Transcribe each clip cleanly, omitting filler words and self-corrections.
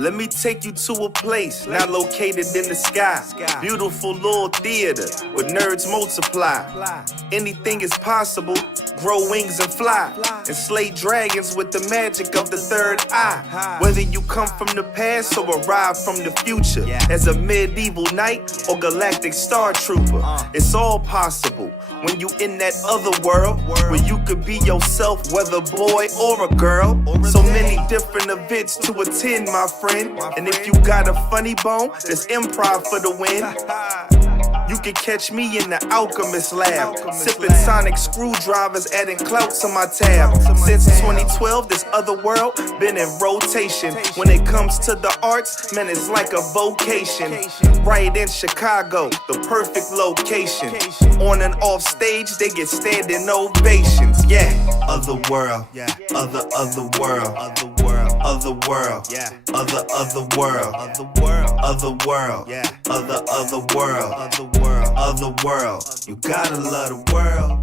Let me take you to a place not located in the sky. Beautiful little theater where nerds multiply. Anything is possible, grow wings and fly. And slay dragons with the magic of the third eye. Whether you come from the past or arrive from the future, as a medieval knight or galactic star trooper, it's all possible when you in that other world where you could be yourself, whether boy or a girl. So many different events to attend, my friend. And if you got a funny bone, there's improv for the win. You can catch me in the Alchemist Lab, sipping sonic screwdrivers, adding clout to my tab. Since 2012, this Otherworld been in rotation. When it comes to the arts, man, it's like a vocation. Right in Chicago, the perfect location. On and off stage, they get standing ovations. Yeah, Otherworld, other world, Otherworld, other world, other world, Otherworld, other world, Otherworld. You gotta love the world.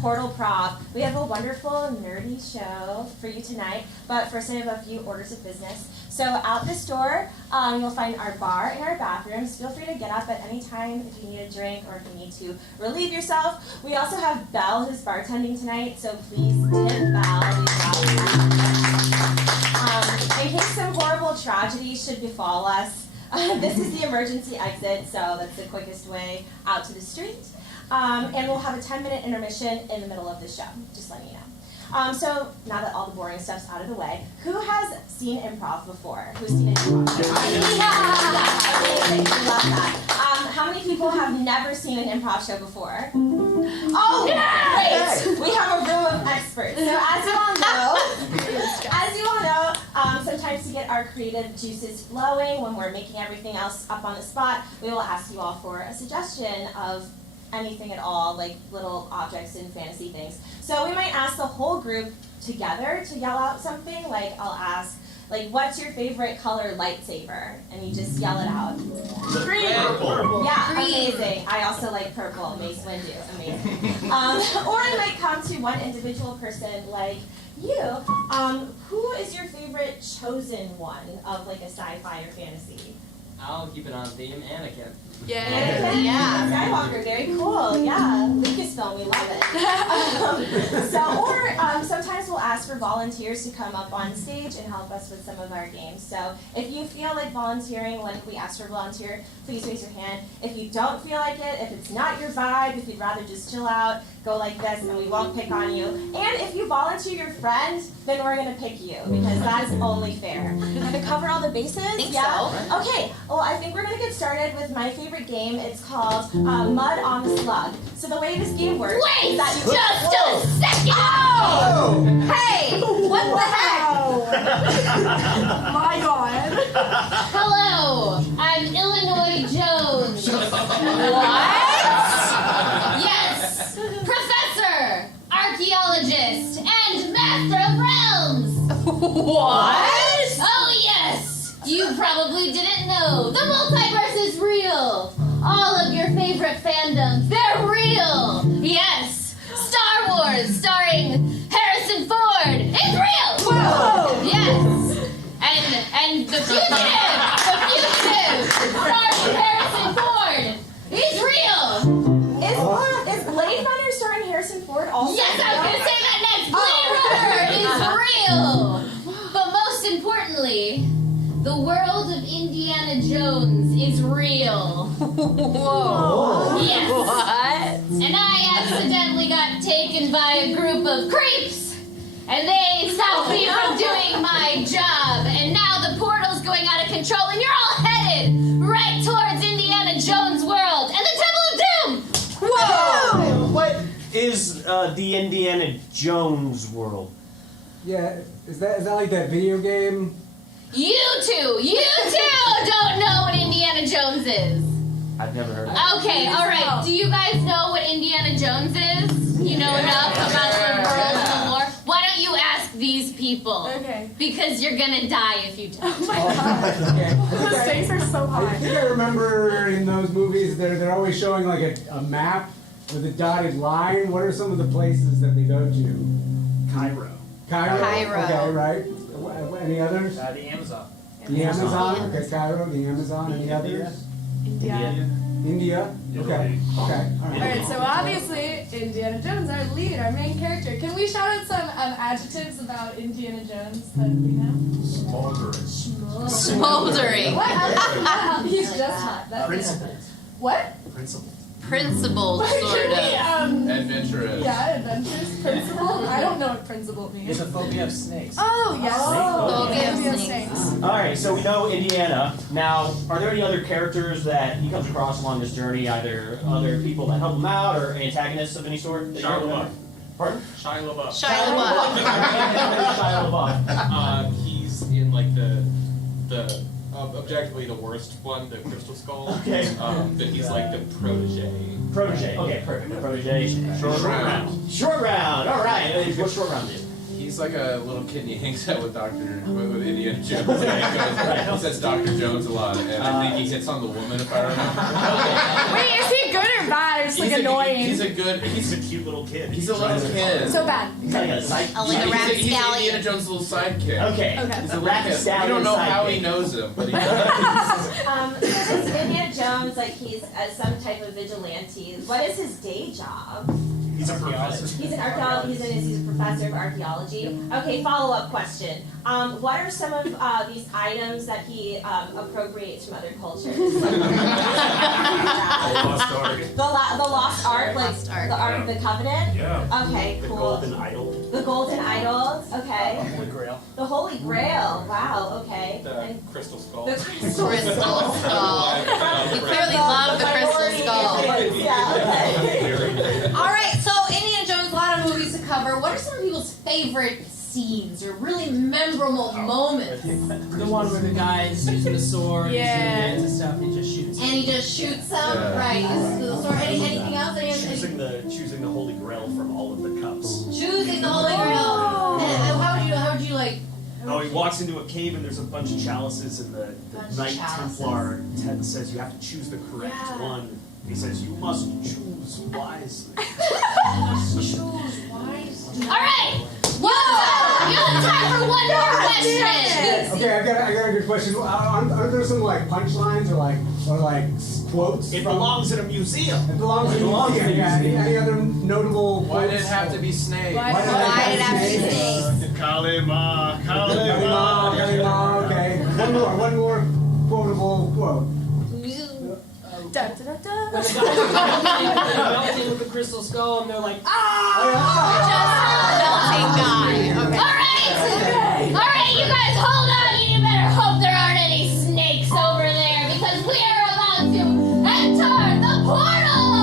Portal-Prov. We have a wonderful nerdy show for you tonight, but first I have a few orders of business. So out this door, you'll find our bar and our bathrooms. Feel free to get up at any time if you need a drink or if you need to relieve yourself. We also have Belle who's bartending tonight, so please tip Belle. In case some horrible tragedy should befall us, this is the emergency exit, so that's the quickest way out to the street. And we'll have a 10-minute intermission in the middle of the show, just letting you know. So now that all the boring stuff's out of the way, who has seen improv before? Who's seen improv? Amazing, we love that. How many people have never seen an improv show before? Oh, great! We have a room of experts. So as you all know, sometimes to get our creative juices flowing when we're making everything else up on the spot, we will ask you all for a suggestion of anything at all, like little objects and fantasy things. So we might ask the whole group together to yell out something, like I'll ask, like, what's your favorite color lightsaber? And you just yell it out. Green! Purple. Yeah, green. Amazing. I also like purple. Mace Windu, amazing. Or I might come to one individual person like you. Who is your favorite chosen one of like a sci-fi or fantasy? I'll keep it on theme, Anakin. Anakin? Yeah, Skywalker, very cool. Yeah, Lucasfilm, we love it. Sometimes we'll ask for volunteers to come up on stage and help us with some of our games. So if you feel like volunteering, like we asked for a volunteer, please raise your hand. If you don't feel like it, if it's not your vibe, if you'd rather just chill out, go like this and we won't pick on you. And if you volunteer your friend, then we're going to pick you because that's only fair. Did I cover all the bases? I think so. Okay, well I think we're going to get started with my favorite game. It's called Mud on the Slug. So the way this game works Wait, is that you just a second! Oh! Hey, what the heck? My God. Hello, I'm Illinois Jones. What? Yes, professor, archaeologist, and master of realms. What? Oh yes, you probably didn't know. The multiverse is real. All of your favorite fandoms, they're real. Yes, Star Wars starring Harrison Ford is real. Whoa! Yes, and the fugitive, starring Harrison Ford, is real. Is Blade Runner starring Harrison Ford also? Yes, I was gonna say that next. Blade Runner is real. But most importantly, the world of Indiana Jones is real. Whoa. Yes. What? And I accidentally got taken by a group of creeps, and they stopped me from doing my job. And now the portal's going out of control, and you're all headed right towards Indiana Jones' world and the Temple of Doom. Whoa! What is the Indiana Jones world? Yeah, is that like that video game? You two don't know what Indiana Jones is. I've never heard of it. Okay, all right. Do you guys know what Indiana Jones is? You know enough about the world and the lore? Why don't you ask these people? people. Okay. Because you're gonna die if you don't. Oh my god. Okay. The stakes are so I high. think I remember in those movies they're always showing like a map with a dotted line. What are some of the places that they go to? Cairo. Cairo. Cairo. Okay, right. Any others? The Amazon. The Amazon. Amazon. Okay, Cairo. The Amazon. Any others? India. India. Okay. Okay. All right. Alright, so obviously Indiana Jones, our lead, our main character. Can we shout out some adjectives about Indiana Jones that we know? Smoldering. What else? He's just hot. That's Principled. What? Principled. Principled, Can sort we, of. Adventurous. Yeah, adventures. Principle? I don't know what principle means. It's a phobia of snakes. Oh, yes. Phobia of Phobia of snakes. snakes. Alright, so we know Indiana. Now, are there any other characters that he comes across along this journey, either other people that help him out or antagonists of any sort? that you Shia remember? Pardon? Shia LaBeouf. Shia LaBeouf. Shia LaBeouf. He's in like the objectively the worst one, the Crystal Skull. Okay. But he's like the protege. Protege. Okay, perfect. The protege. Short round. Short round. Alright. What's short round do? He's like a little kid and he hangs out with with Indiana Jones. And he says Dr. Jones a lot, and I think he hits on the woman if I remember. Wait, is he good or bad? It's like annoying. He's a cute little kid. He's a little kid. So bad. Kind of got a psych. Oh, like a He's rapscallion. Indiana Jones' little sidekick. Okay. Okay. He's a The little kid. rapscallion We don't know how sidekick. he knows him, but he does. So this Indiana Jones, like he's some type of vigilante. What is his day job? He's a professor. He's an archaeologist. He's a professor of archaeology. Okay, follow-up question. What are some of these items that he appropriates from other cultures? Lost Ark. The lost art, like Lost Ark. the Ark of the Covenant. Yeah. Okay, The cool. golden idol. The golden idols. Okay. Holy Grail. The Holy Grail. Wow. Okay. The And Crystal Skull. the crystal Crystal skull. You clearly The love the crystal priority skull. is- Yeah. Okay. All right, so Indiana Jones, a lot of movies to cover. What are some people's favorite scenes or really memorable moments? The one where the guy's using the sword, Yeah. using hands and stuff, and just shoots. And he just shoots them, Yeah. right? So, anything else? Choosing the Holy Grail from all of the cups. Choosing the Holy Grail. And how would you like? Oh, he walks into a cave and there's a bunch of chalices, and the Bunch of Knight chalices. Templar Ted says you have to choose the correct Yeah. one. He says you must choose wisely. All right. Whoa! You have time for one more question. Okay, I got a good question. Are there some like punchlines or like quotes? It from- belongs in a museum. It belongs in a museum. Yeah. Any other notable? Why did it quotes? have to be Snake? Why Why did Why did it have to be snakes? snakes? Kalima, Kalima, okay. One more quotable quote. Da, da, da, da. When the guys are melting with the crystal skull, and they're like, Melting guy. Okay. All right, you guys, hold on. You better hope there aren't any snakes over there because we are about to enter the portal.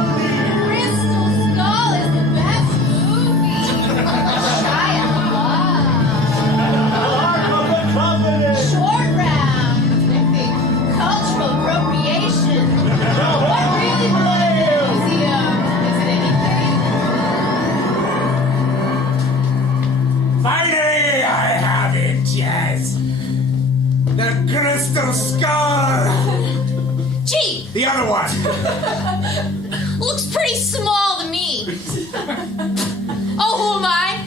Crystal Skull is the best movie. Shia LaBeouf. Short round. Cultural appropriation. What really belongs in a museum? Is it anything? Finally, I have it, yes! The crystal skull! Gee, The other one! looks pretty small to me. Oh, who am I?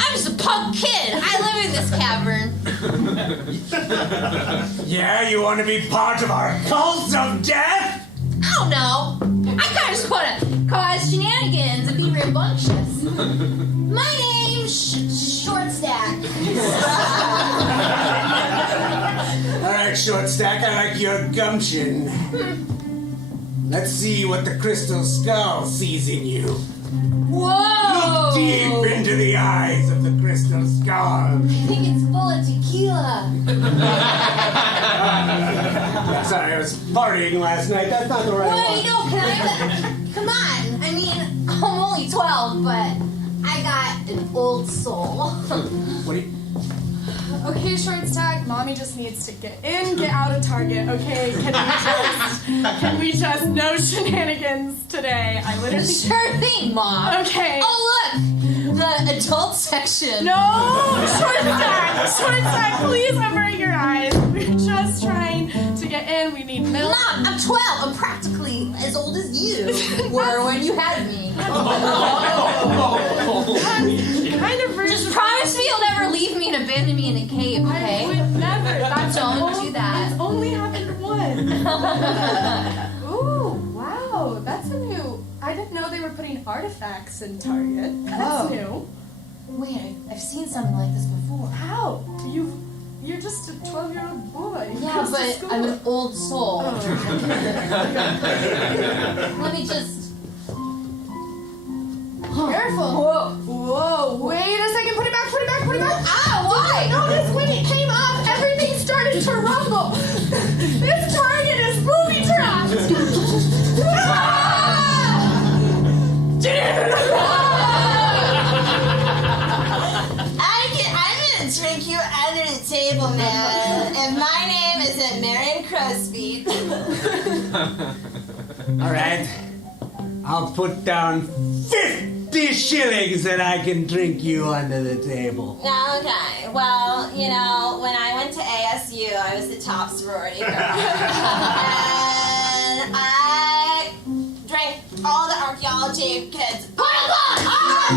I'm just a punk kid. I live in this cavern. Yeah, you want to be part of our cult of death? I don't know. I kind of just want to cause shenanigans and be rambunctious. My name's Short Stack. Alright, Short Stack, I like your gumption. Let's see what the crystal skull sees in you. Whoa! Look deep into the eyes of the crystal skull. I think it's full of tequila. Sorry, I was partying last night. That's not the right Wait, one. no, can I? Come on. I mean, I'm only 12, but I got an old soul. What do you... Okay, short stack. Mommy just needs to get in, get out of Target. Okay, can we just no shenanigans today? I literally. Sure thing, Mom. Okay. Oh, look! The adult section. No, short stack, please avert your eyes. We're just trying to get in. We need milk. Mom, I'm 12. I'm practically as old as you were when you had me. Kind of rude. Just promise me you'll never leave me and abandon me in a cave, okay? I would never. Don't do that. It's only happened once. Ooh, wow. That's a new... I didn't know they were putting artifacts in Target. That's new. Wait, I've seen something like this before. How? You're just a 12-year-old boy. Who Yeah, goes to but school. I'm an old soul. Oh. Let me just... Careful. Whoa. Wait a second. Put it back. Ah, why? Notice when it came off, everything started to rumble. This Target is booby trapped. I'm gonna drink you under the table, man. And my name isn't Marion Crosby. All right. I'll put down 50 shillings that I can drink you under the table. Okay, well, you know, when I went to ASU, I was the top sorority girl. And I drank all the archaeology kids. Portal-Prov!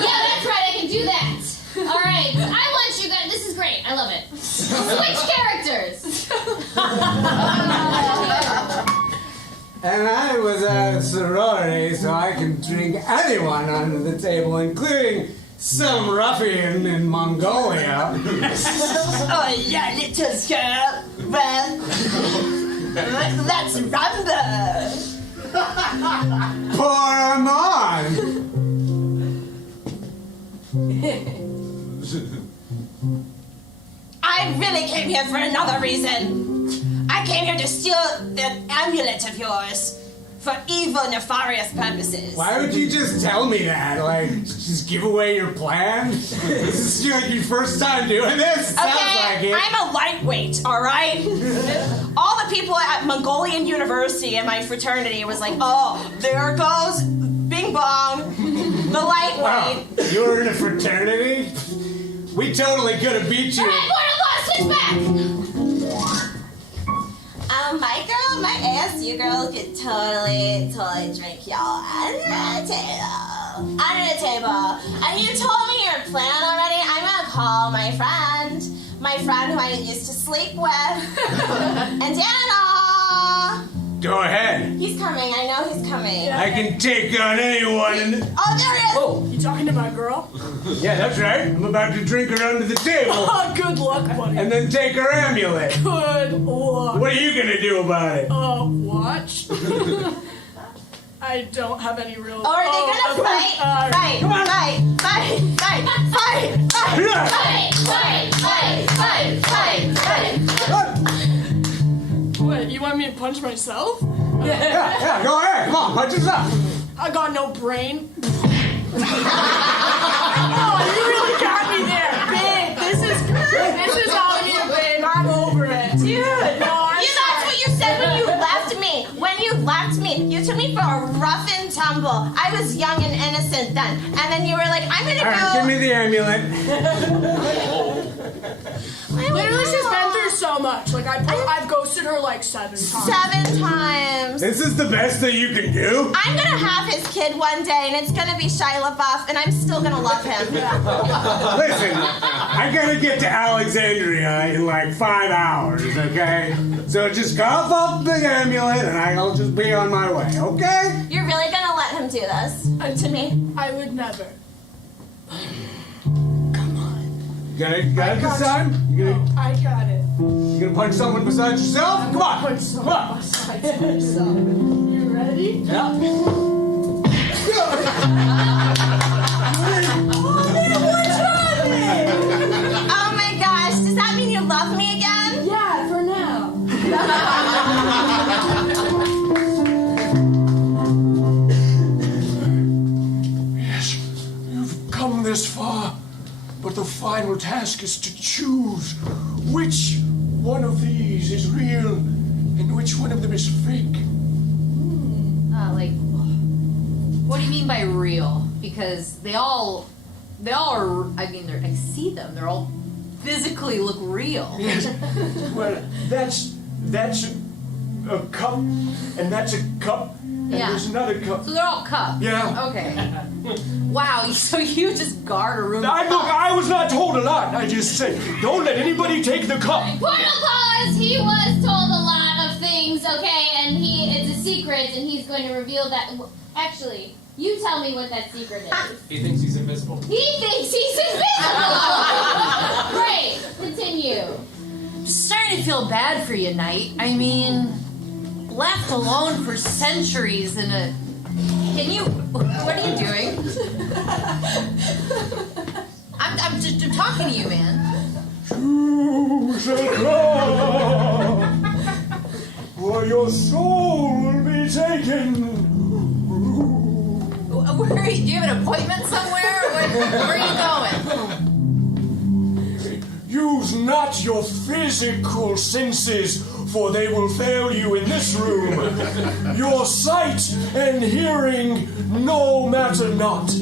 Yeah, that's right, I can do that. All right, I want you guys. This is great. I love it. Switch characters. And I was at a sorority, so I can drink anyone under the table, including some ruffian in Mongolia. Oh, yeah, little girl. Well, let's rumble. Pour 'em on! I really came here for another reason. I came here to steal the amulet of yours for evil, nefarious purposes. Why would you just tell me that? Like, just give away your plan? Is this like your first time doing this? It sounds like it. I'm a lightweight, all right? All the people at Mongolian University in my fraternity was like, oh, there goes Bing Bong, the lightweight. Wow, you were in a fraternity? We totally could have beat you. All right, Portal-Prov, switch back. My ASU girl could totally drink y'all under the table. And you told me your plan already. I'm gonna call my friend who I used to sleep with, and Dana. Go ahead. He's coming. I know he's coming. I can take on anyone. Oh, there he is. Oh, you talking to my girl? Yeah, that's right. I'm about to drink her under the table. Oh, good luck, buddy. And then take her amulet. Good luck. What are you gonna do about it? Watch. I don't have any real... Oh, are they gonna fight? Fight. Come on. Fight. Wait, you want me to punch myself? Yeah, go ahead. Come on, punch us up. I got no brain. Oh, you really got me there. Babe, this is all you, babe. I'm over it. Dude, no, That's what you said when you left me. You took me for a rough and tumble. I was young and innocent then. And then you were like, I'm gonna All right, give me the amulet. Literally, she's been through so much. Like, I've ghosted her like 7 times. 7 times. This is the best that you can do? I'm gonna have his kid one day, and it's gonna be Shia LaBeouf, and I'm still gonna love him. Listen, I gotta get to Alexandria in like 5 hours, okay? So just cough up the amulet and I'll just be on my way, okay? You're really gonna let him do this to me? I would never. You got it this time? I got it. You gonna punch someone besides yourself? Come on! Punch someone besides yourself. You ready? Yeah. Oh my gosh, does that mean you love me again? Yeah, for now. Yes, you've come this far, but the final task is to choose which one of these is real and which one of them is fake. Like, what do you mean by real? Because they all are, I mean, I see them, they're all physically look real. Yes. Well, that's a cup, and that's a cup, and there's another cup. So they're all cups? Yeah. Okay. Wow, so you just guard a room? I was not told a lot. I just said, don't let anybody take the cup. Portal pause! He was told a lot of things, okay? And it's a secret, and he's going to reveal that. Actually, you tell me what that secret is. He thinks he's invisible. He thinks he's invisible! Great, continue. I'm starting to feel bad for you, Knight. I mean, left alone for centuries in a... Can you... What are you doing? I'm just talking to you, man. Choose a club, or your soul will be taken. Where are you? Do you have an appointment somewhere? Where are you going? Use not your physical senses, for they will fail you in this room. Your sight and hearing no matter not.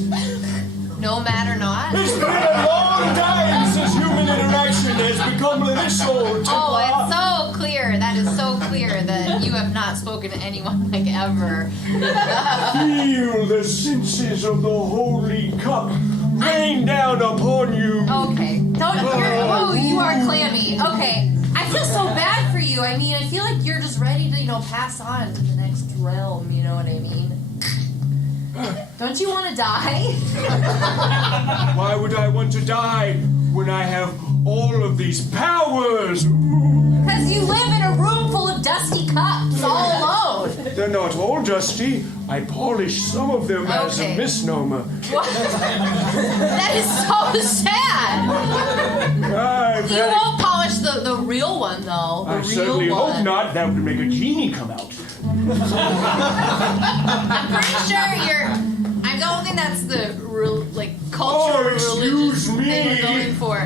No matter not? It's been a long time since human interaction has become little. Oh, it's so clear. That is so clear that you have not spoken to anyone like ever. Feel the senses of the holy cup rain down upon you. Okay. You are clammy. Okay. I feel so bad for you. I mean, I feel like you're just ready to, pass on to the next realm. You know what I mean? Don't you want to die? Why would I want to die when I have all of these powers? Because you live in a room full of dusty cups all alone. They're not all dusty. I polish some of them as a misnomer. What? That is so sad. You won't polish the real one, though. I certainly hope not. That would make a genie come out. I'm pretty sure I don't think that's the cultural religious thing we're going for.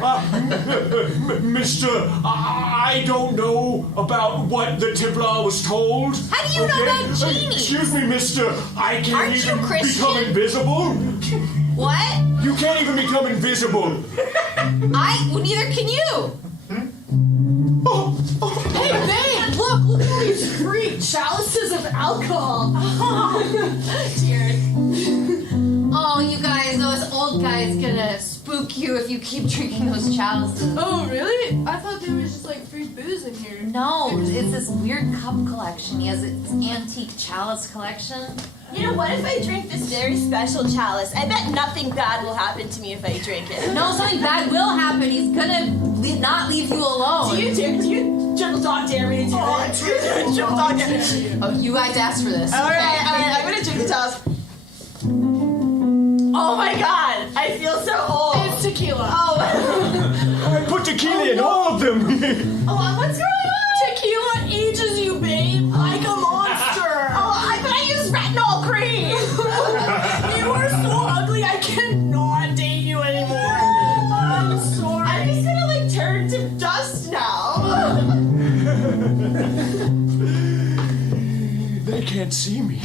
Mister, I don't know about what the Templar was told. How do you know about genies? Excuse me, mister. I can't even become invisible. What? You can't even become invisible. Neither can you. Hey, babe, look at all these free chalices of alcohol. Cheers. Oh, you guys, those old guys gonna spook you if you keep drinking those chalices. Oh, really? I thought there was just free booze in here. No, it's this weird cup collection. He has this antique chalice collection. You know, what if I drink this very special chalice? I bet nothing bad will happen to me if I drink it. No, something bad will happen. He's gonna not leave you alone. Do you triple dog dare me to do that? Triple dog dare me. Oh, you guys asked for this. All right, I'm gonna drink the chalice. Oh my god, I feel so old. It's tequila. Oh. I put tequila in all of them. What's going on? Tequila ages you, babe, like a monster. But I use retinol cream. You are so ugly, I cannot date you anymore. I'm sorry. I'm just gonna turn to dust now. They can't see me.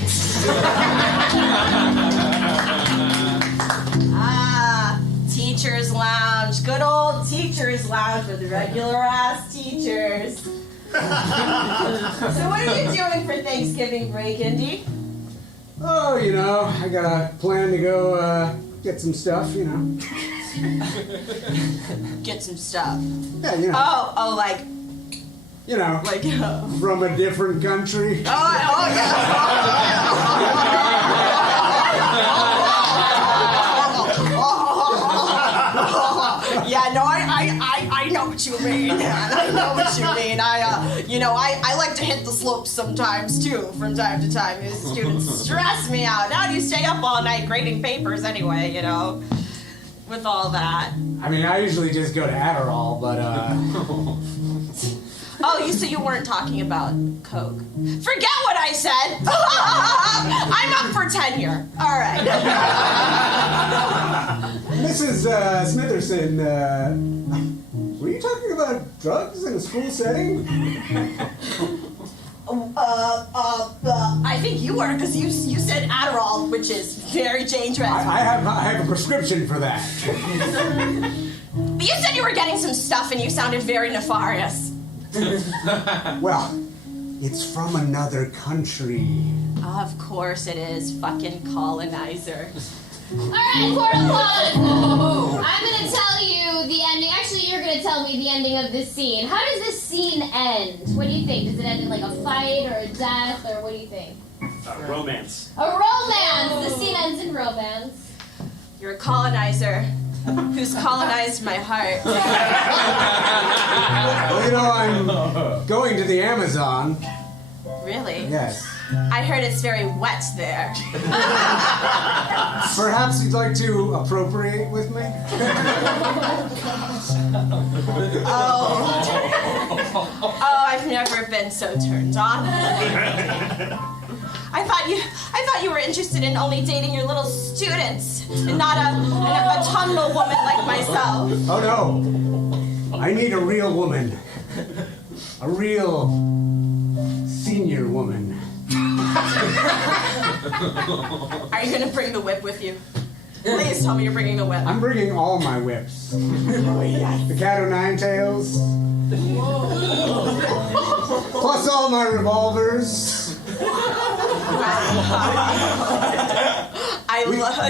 Teacher's lounge. Good old teacher's lounge with regular ass teachers. So what are you doing for Thanksgiving break, Indy? Oh, I got a plan to go get some stuff, Get some stuff. Yeah, Oh, from a different country. Yeah, no, I know what you mean. I know what you mean. I like to hit the slopes sometimes too, from time to time. Students stress me out. How do you stay up all night grading papers anyway? With all that. I mean, I usually just go to Adderall, but So you weren't talking about Coke. Forget what I said. I'm up for tenure. All right. Mrs. Smitherson, were you talking about drugs in a school setting? I think you were, because you said Adderall, which is very dangerous. I have a prescription for that. But you said you were getting some stuff and you sounded very nefarious. Well, it's from another country. Of course it is, fucking colonizer. Alright, Portal-Prov! I'm gonna tell you the ending. Actually, you're gonna tell me the ending of this scene. How does this scene end? What do you think? Does it end in like a fight or a death, or what do you think? Romance. A romance! The scene ends in romance. You're a colonizer who's colonized my heart. Well, you know, I'm going to the Amazon. Really? Yes. I heard it's very wet there. Perhaps you'd like to appropriate with me? Oh, I've never been so turned on. I thought you were interested in only dating your little students and not a autumnal woman like myself. Oh no. I need a real woman. A real senior woman. Are you gonna bring the whip with you? Please tell me you're bringing the whip. I'm bringing all my whips. The cat o' nine tails. Plus all my revolvers. I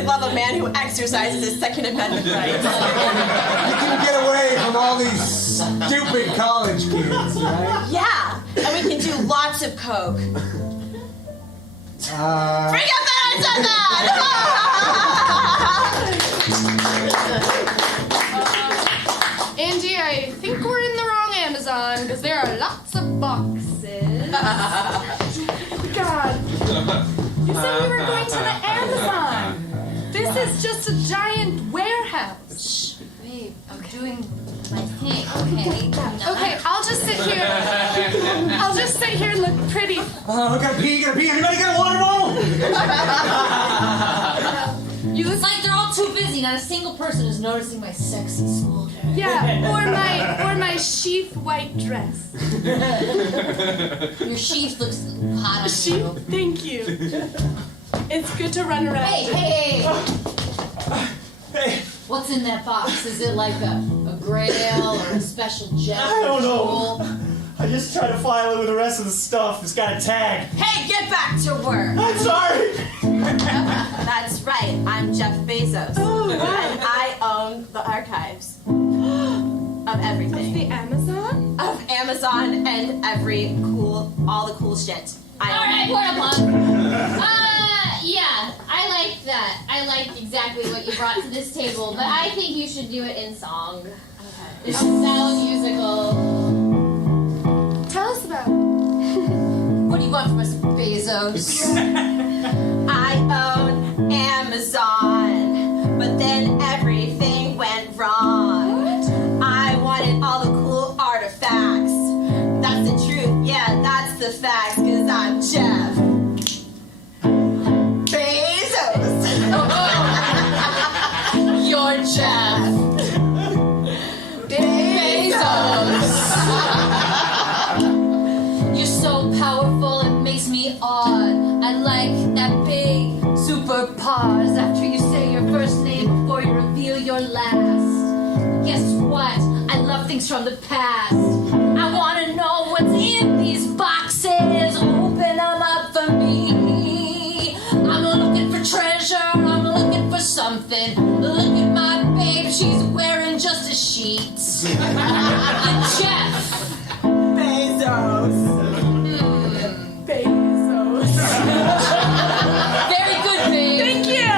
love a man who exercises his Second Amendment rights. You can get away from all these stupid college kids, right? Yeah, and we can do lots of coke. Bring up that I said that! Angie, I think we're in the wrong Amazon because there are lots of boxes. God. You said we were going to the Amazon. This is just a giant warehouse. Shh, babe, I'm doing my thing, okay? Okay, I'll just sit here. I'll just sit here and look pretty. Oh, I gotta pee. Anybody got a water bottle? It's like they're all too busy. Not a single person is noticing my sexy small dress. Yeah, or my sheath white dress. Your sheath looks hot on Sheath, you. thank you. It's good to run around. Hey! What's in that box? Is it like a grail or a special gem? I don't know. I just tried to file it with the rest of the stuff. It's got a tag. Hey, get back to work. I'm sorry. That's right. I'm Jeff Bezos, and I own the archives of everything. Of the Amazon? Of Amazon and all the cool shit. Alright, Portal-Prov. Yeah, I like that. I liked exactly what you brought to this table, but I think you should do it in song. Okay. This is now musical. Tell us about it. What do you want from us, Bezos? I own Amazon, but then everything went wrong. I wanted all the cool artifacts. That's the truth, yeah, that's the facts, 'cause I'm Jeff Bezos. You're Jeff Bezos. You're so powerful, it makes me awed. I like that big super pause after you say your first name before you reveal your last. Guess what? I love things from the past. I want to know what's in these boxes. Open them up for me. I'm looking for treasure. I'm looking for something. Look at my babe. She's wearing just a sheet. Jeff Bezos. Bezos. Very good, babe. Thank you.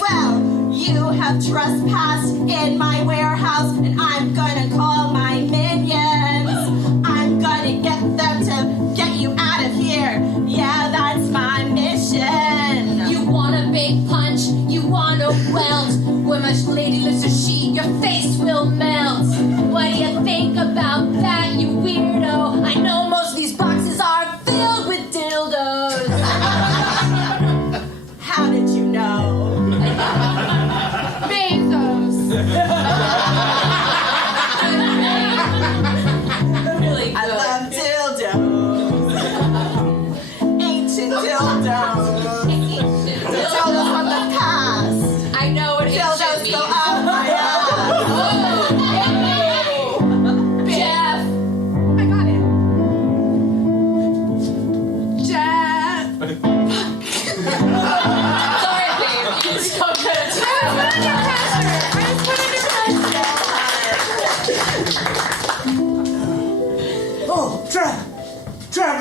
Well, you have trespassed in my warehouse, and I'm gonna call my minions. I'm gonna get them to get you out of here. Yeah, that's my mission. You want a big punch? You want a welt? When my lady lifts her sheet, your face will melt. What do you think about that, you weirdo? I know most of these boxes are filled with dildos. How did you know?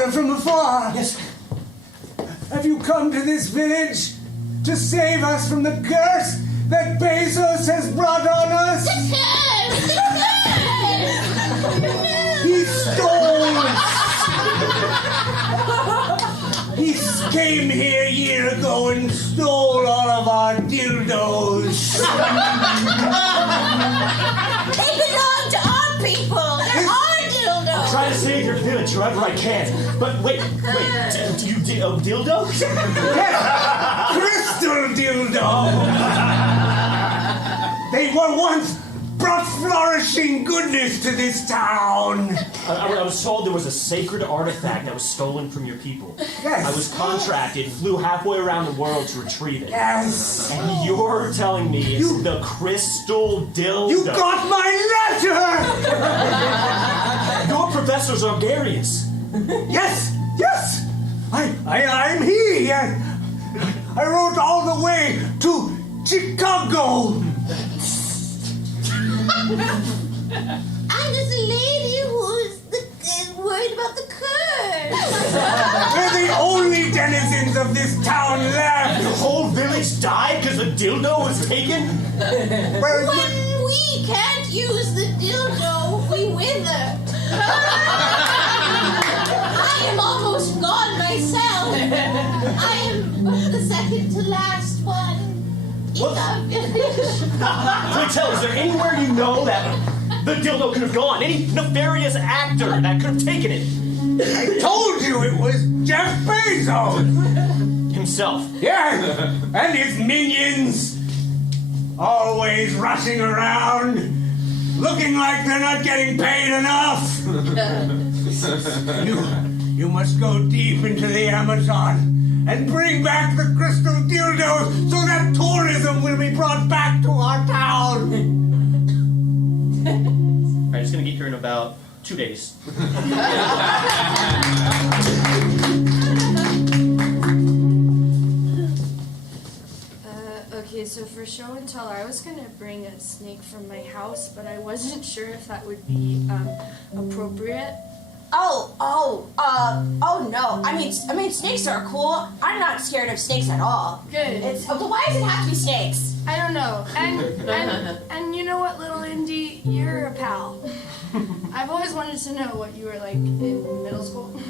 father from afar. Yes. Have you come to this village to save us from the curse that Bezos has brought on us? He stole. He came here a year ago and stole all of our dildos. They belong to our people. They're our dildos. I'm trying to save your village wherever I can. But wait, do you dildos? Yes, crystal dildo. They were once brought flourishing goodness to this town. I was told there was a sacred artifact that was stolen from your people. Yes. I was contracted, flew halfway around the world to retrieve it. Yes. And you're telling me it's the crystal dildo. You got my letter! Your professor's Argarius. Yes, yes. I'm he. I wrote all the way to Chicago. I'm just a lady who's worried about the curse. We're the only denizens of this town left. The whole village died because the dildo was taken? Well, When we can't use the dildo, we wither. I am almost gone myself. I am the second to last one in our village. Please tell, is there anywhere you know that the dildo could have gone? Any nefarious actor that could have taken it? I told you it was Jeff Bezos. Himself. Yeah, and his minions. Always rushing around, looking like they're not getting paid enough. You must go deep into the Amazon and bring back the crystal dildos so that tourism will be brought back to our town. Alright, it's gonna get here in about 2 days. Okay, so for show and tell, I was gonna bring a snake from my house, but I wasn't sure if that would be appropriate. Oh no. I mean, snakes are cool. I'm not scared of snakes at all. Good. Why does it have to be snakes? I don't know. And you know what, little Indy, you're a pal. I've always wanted to know what you were like in middle school.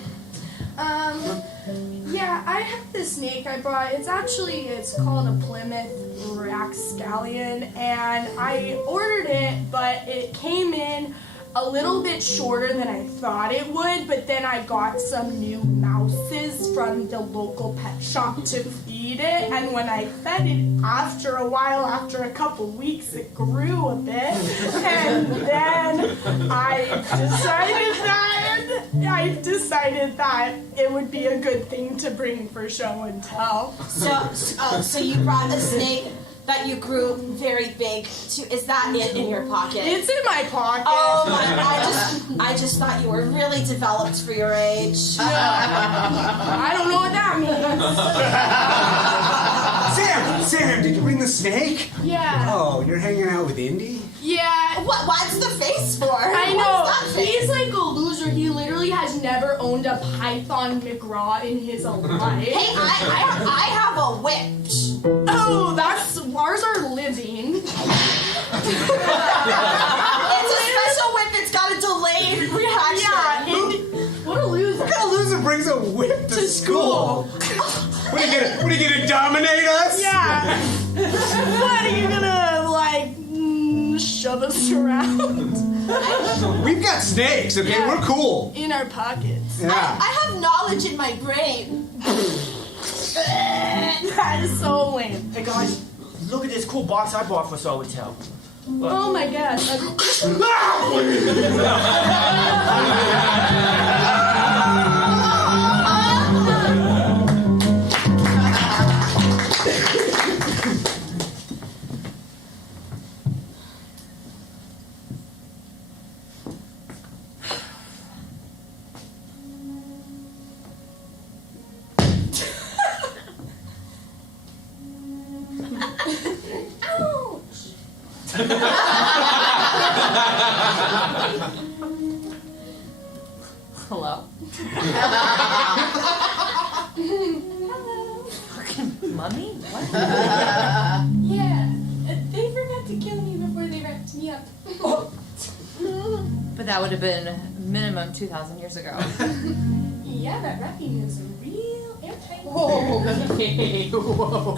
Yeah, I have this snake I brought. It's called a Plymouth Rapscallion, and I ordered it, but it came in a little bit shorter than I thought it would, but then I got some new mouses from the local pet shop to feed it, and when I fed it, after a couple weeks, it grew a bit, and then I decided that it would be a good thing to bring for show and tell. So you brought a snake that you grew very big to. Is that it in your pocket? It's in my pocket. Oh my! I just thought you were really developed for your age. I don't know what that Sam, did you bring the snake? means. Yeah. Oh, you're hanging out with Indy? Yeah. What's the face for? I know. What's that face? He's like a loser. He literally has never owned a Python McGraw in his life. Hey, I have a whip. Oh, ours are living. It's a special whip. It's got a delayed reaction. Yeah. What a loser. What kind of loser brings a whip to school? What are you gonna dominate us? Yeah. What are you gonna shove us around? We've got snakes, okay? Yeah. We're cool. In our pockets. Yeah. I have knowledge in my brain. That is so lame. Hey guys, look at this cool box I bought for Show and Tell. Oh my gosh. Hello. Fucking mummy? What? Yeah, they forgot to kill me before they wrapped me up. But that would have been minimum 2,000 years ago. Yeah, that wrapping is real airtight. Whoa, okay, whoa.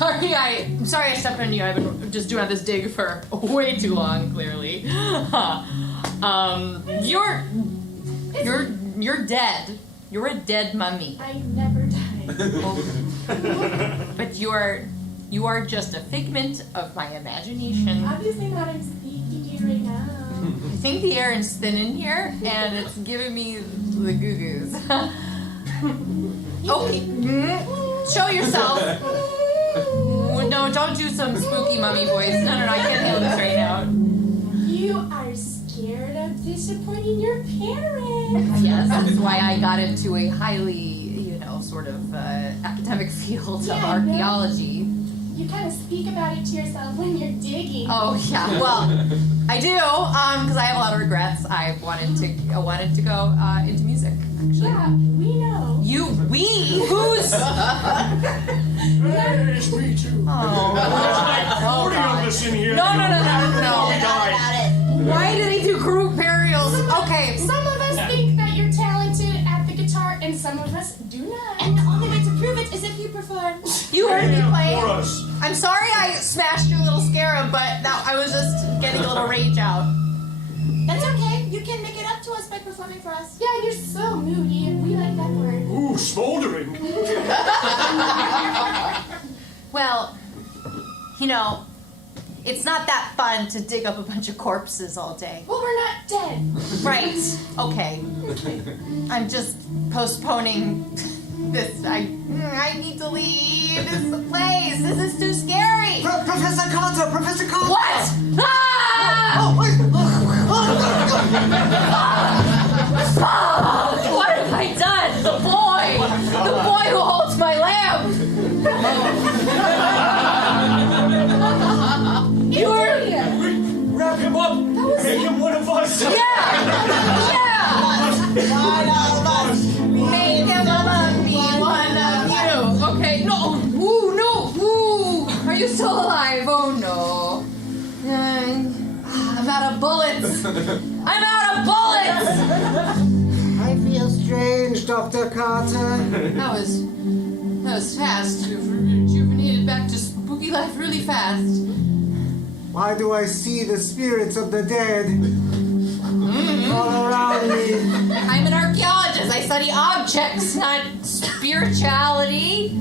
I'm sorry I stepped on you. I've been just doing this dig for way too long, clearly. You're dead. You're a dead mummy. I never died. But you are just a figment of my imagination. Obviously not. I'm speaking to you right now. I think the air is thin in here, and it's giving me the goo-goos. Okay, show yourself. No, don't do some spooky mummy voice. No, I can't handle this right now. You are scared of disappointing your parents. Yes, that's why I got into a highly, sort of academic field of archaeology. You kind of speak about it to yourself when you're digging. Oh yeah, well, I do, because I have a lot of regrets. I wanted to go into music, actually. Yeah, we know. We? Who's? It's me too. Oh, There's like 40 of us in here. No. Die. Why do they do group burials? Okay. Some of us think that you're talented at the guitar, and some of us do not. And the only way to prove it is if you perform. You heard me play. For us. I'm sorry I smashed your little scarab, but I was just getting a little rage out. That's okay. You can make it up to us by performing for us. Yeah, you're so moody, and we like that word. Ooh, smoldering. Well, it's not that fun to dig up a bunch of corpses all day. Well, we're not dead. Right. Okay. I'm just postponing this. I need to leave this place. This is too scary. Professor Carter! What? Ah! What have I done? The boy who holds my lamp. You were. Wrap him up. Make him one of us. Make him love me, one of you. Okay, no. Ooh. Are you still alive? Oh, no. I'm out of bullets. I feel strange, Dr. Carter. That was fast. You've rejuvenated back to spooky life really fast. Why do I see the spirits of the dead all around me? I'm an archaeologist. I study objects, not spirituality.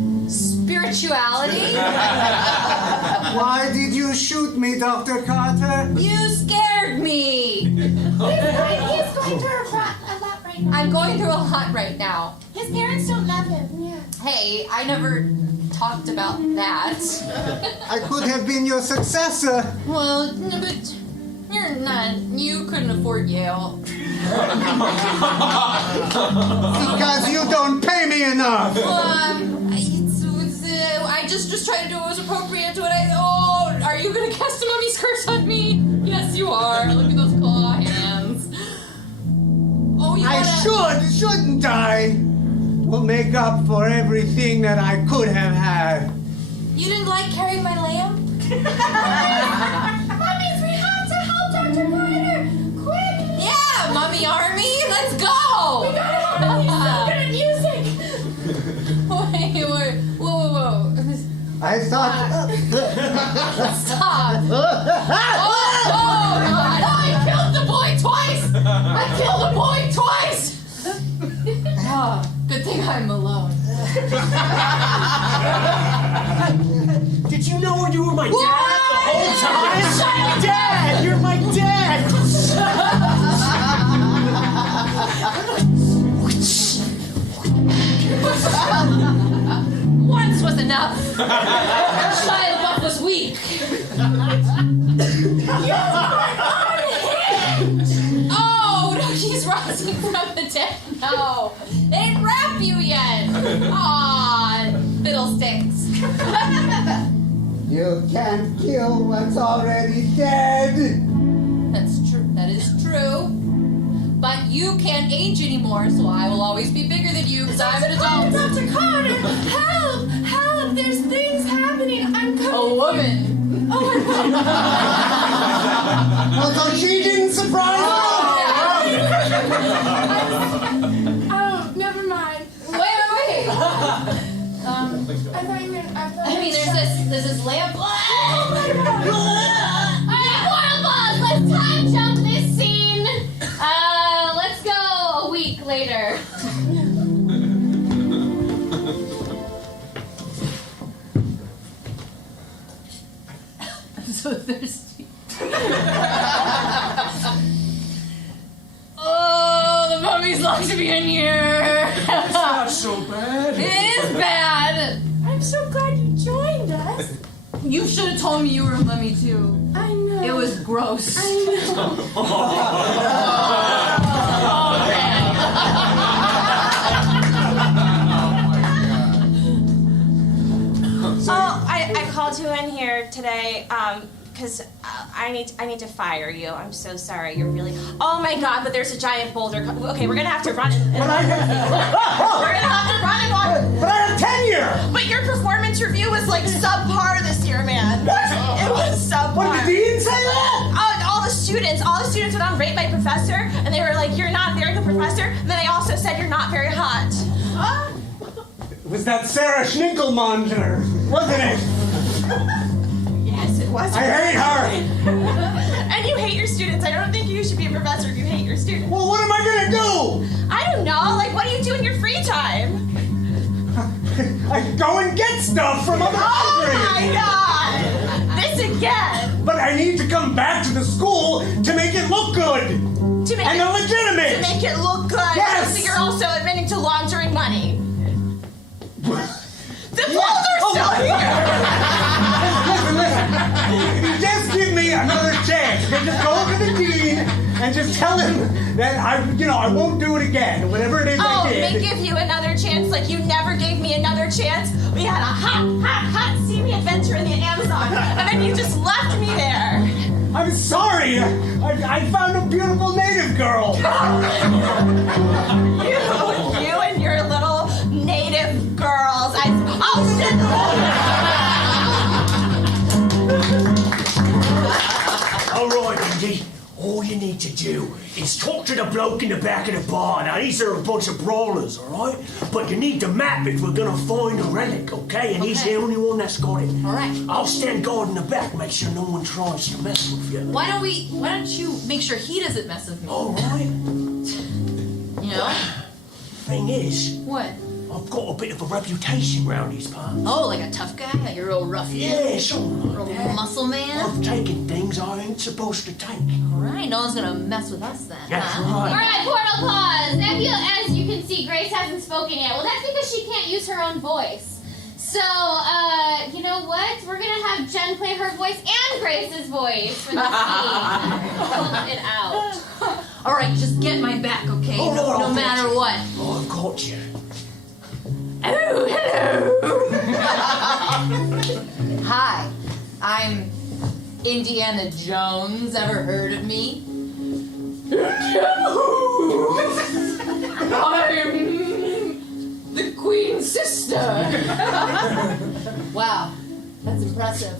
Why did you shoot me, Dr. Carter? You scared me. He's going through a lot right now. I'm going through a lot right now. His parents don't love him. Yeah. Hey, I never talked about that. I could have been your successor. Well, no, but you're not. You couldn't afford Yale. Because you don't pay me enough. I just tried to do what was appropriate to what are you gonna cast a mummy's curse on me? Yes, you are. Look at those claw hands. Oh, Shouldn't I? Will make up for everything that I could have had. You didn't like carrying my lamp? That means we have to help Dr. Carter. Quick! Yeah, mummy army, let's go! We gotta help him. He's so good at music. Wait, whoa. I thought... Stop! Oh, God! I killed the boy twice! Oh, good thing I'm alone. Did you know you were my dad the whole time? Shut up! Dad, you're my dad! Once was enough. Shia LaBeouf was weak. Oh, no, he's rising from the dead. No, they didn't wrap you yet. Aw, fiddlesticks. You can't kill what's already dead. That's true. That is true. But you can age anymore, so I will always be bigger than you because I'm an adult. Dr. Connor, help! Help! There's things happening. I'm coming. A woman. Oh my God. Oh, so she didn't surprise me? Oh, never mind. Wait. I thought you meant. I mean, there's this lamp. Alright, Portal-Prov, let's time jump this scene. Let's go a week later. I'm so thirsty. Oh, the puppy's locked me in here. It's not so bad. It is bad. I'm so glad you joined us. You should have told me you were a mummy too. I know. It was gross. I know. I called you in here today because I need to fire you. I'm so sorry. You're really. Oh my God! But there's a giant boulder. Okay, we're gonna have to run. We're gonna have to run and walk. But I have tenure! But your performance review was like subpar this year, man. What? It was subpar. What, did the dean say that? All the students went on rate my professor, and they were like, "You're not a very good professor." And then they also said, "You're not very hot." It was that Sarah Schninkelmonger, wasn't it? Yes, it was. I hate her. And you hate your students. I don't think you should be a professor if you hate your students. Well, what am I gonna do? I don't know. Like, what do you do in your free time? I go and get stuff from other countries. Oh my God! This again. But I need to come back to the school to make it look good. To make and it legitimate. To make it look good. Yes. So you're also admitting to laundering money. The folder's still here. Listen. Just give me another chance. Okay? Just go to the dean and just tell him that I won't do it again. Whatever it is I did. They give you another chance like you never gave me another chance? We had a hot steamy adventure in the Amazon, and then you just left me there. I'm sorry. I found a beautiful native girl. You and your little native girls. Oh shit! All right, Indy. All you need to do is talk to the bloke in the back of the bar. Now, these are a bunch of brawlers, all right? But you need the map if we're gonna find a relic, okay? And he's the only one that's got it. All right. I'll stand guard in the back, make sure no one tries to mess with you. Why don't you make sure he doesn't mess with me? All right. You know? Thing is, What? I've got a bit of a reputation round these parts. Oh, like a tough guy? Like a real ruffian? Yeah, something like Real that. muscle man? I've taken things I ain't supposed to take. Alright, no one's gonna mess with us then. That's huh? right. Alright, Portal-Prov. As you can see, Grace hasn't spoken yet. Well, that's because she can't use her own voice. So, you know what? We're gonna have Jen play her voice and Grace's voice for the scene. Hold it out. Alright, just get my back, okay? Oh, no matter what. Oh, I've got you. Oh, hello! Hi, I'm Indiana Jones. Ever heard of me? No! I'm the Queen's sister. Wow, that's impressive.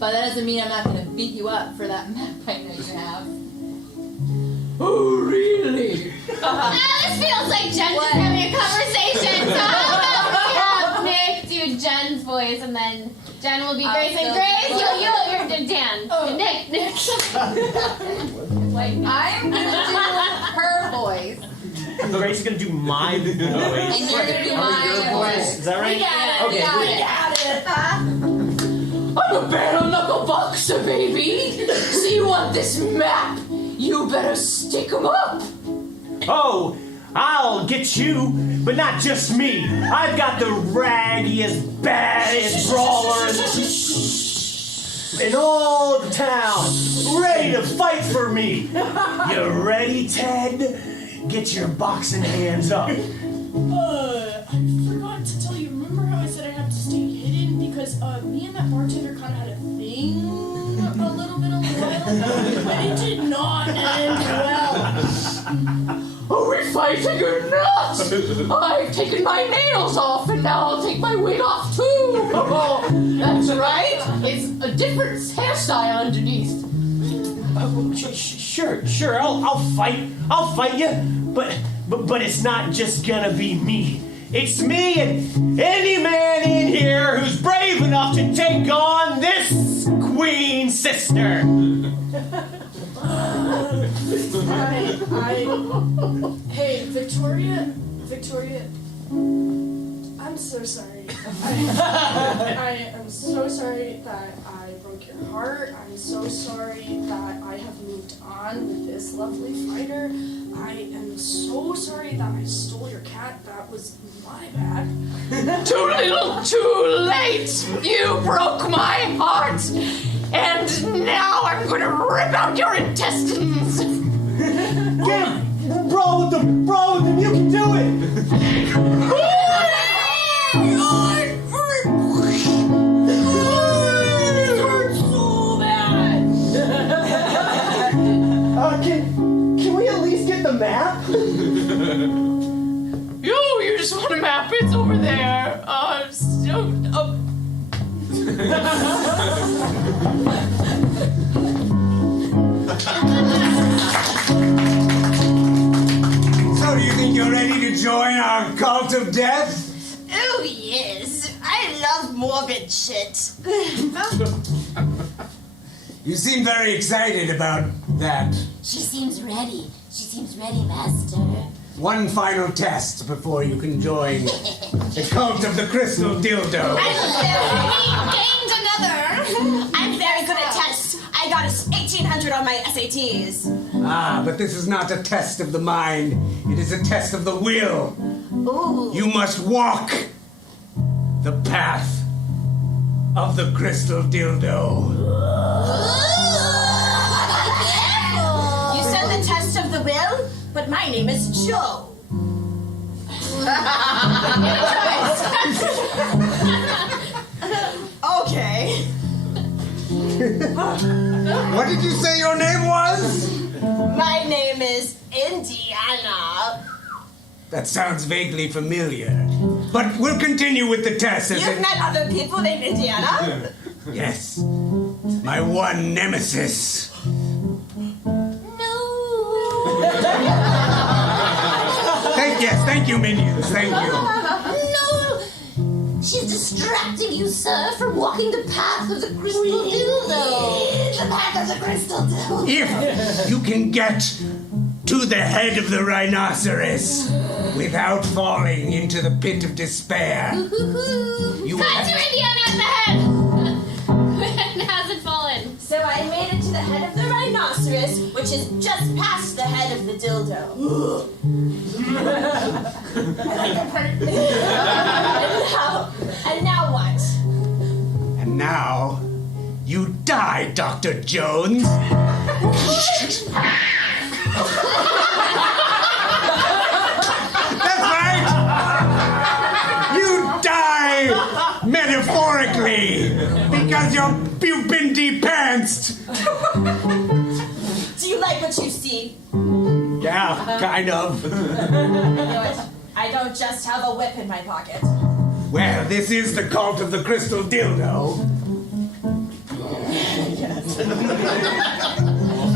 But that doesn't mean I'm not going to beat you up for that map I know you have. Oh, really? Now this feels like Jen just having a conversation. So how about we have Nick do Jen's voice, and then Jen will be Grace, and Grace, you're Dan. Nick. I'm going to do her voice. Grace is gonna do my voice. And you're going to do my voice. Is that right? We got it. I'm a bare-knuckle boxer, baby. So you want this map? You better stick 'em up. Oh, I'll get you, but not just me. I've got the raggiest, baddest brawler in all the town, ready to fight for me. You ready, Ted? Get your boxing hands up. I forgot to tell you. Remember how I said I had to stay hidden because me and that bartender kind of had a thing a little bit of a while ago, and it did not end well. Are we fighting or not? I've taken my nails off and now I'll take my wig off too. That's right. It's a different hairstyle underneath. Sure. I'll fight you. But it's not just gonna be me. It's me and any man in here who's brave enough to take on this queen sister. Hey, Victoria, I'm so sorry. I am so sorry that I broke your heart. I'm so sorry that I have moved on with this lovely fighter. I am so sorry that I stole your cat. That was my bad. Too little, too late. You broke my heart. And now I'm going to rip out your intestines. Get him! Brawl with them! You can do it! It hurts so bad. Can we at least get the map? You just want a map? It's over there. So do you think you're ready to join our cult of death? Oh, yes. I love morbid shit. You seem very excited about that. She seems ready, Master. One final test before you can join the cult of the crystal dildo. Gained another. I'm very good at tests. I got 1,800 on my SATs. Ah, but this is not a test of the mind. It is a test of the will. Ooh. You must walk the path of the crystal dildo. You said the test of the will, but my name is Joe. Okay. What did you say your name was? My name is Indiana. That sounds vaguely familiar. But we'll continue with the test as You've met other people named Indiana? Yes. My one nemesis. Thank you, minions. Thank you. No! She's distracting you, sir, from walking the path of the crystal dildo. The path of the crystal dildo. If you can get to the head of the rhinoceros without falling into the pit of despair, you Cut to Indiana at the head! It hasn't fallen. So I made it to the head of the rhinoceros, which is just past the head of the dildo. I like that part. And now what? And now, you die, Dr. Jones. That's right! You die metaphorically because you've been de-pantsed. Do you like what you see? Yeah, kind of. You know what? I don't just have a whip in my pocket. Well, this is the cult of the crystal dildo.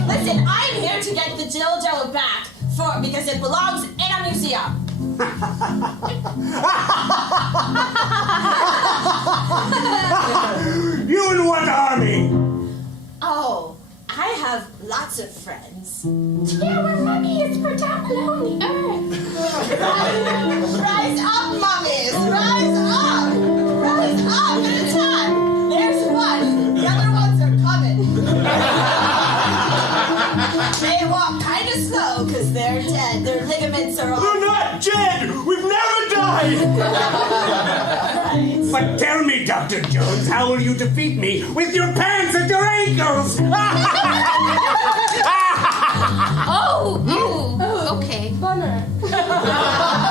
Listen, I'm here to get the dildo back because it belongs in a museum. You and what army? Oh, I have lots of friends. Yeah, we're mummies. We're down below on the earth. Rise up, mummies! Rise up! Rise up at a time! There's one. The other ones are coming. They walk kind of slow because they're dead. Their ligaments are all... We're not dead! We've never died! But tell me, Dr. Jones, how will you defeat me with your pants at your ankles? Okay. Bummer.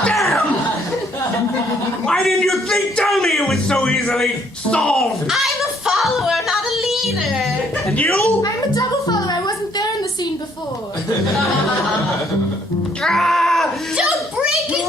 Damn! Why didn't you tell me it was so easily solved? I'm a follower, not a leader. And you? I'm a double follower. I wasn't there in the scene before. Ah! Don't break it!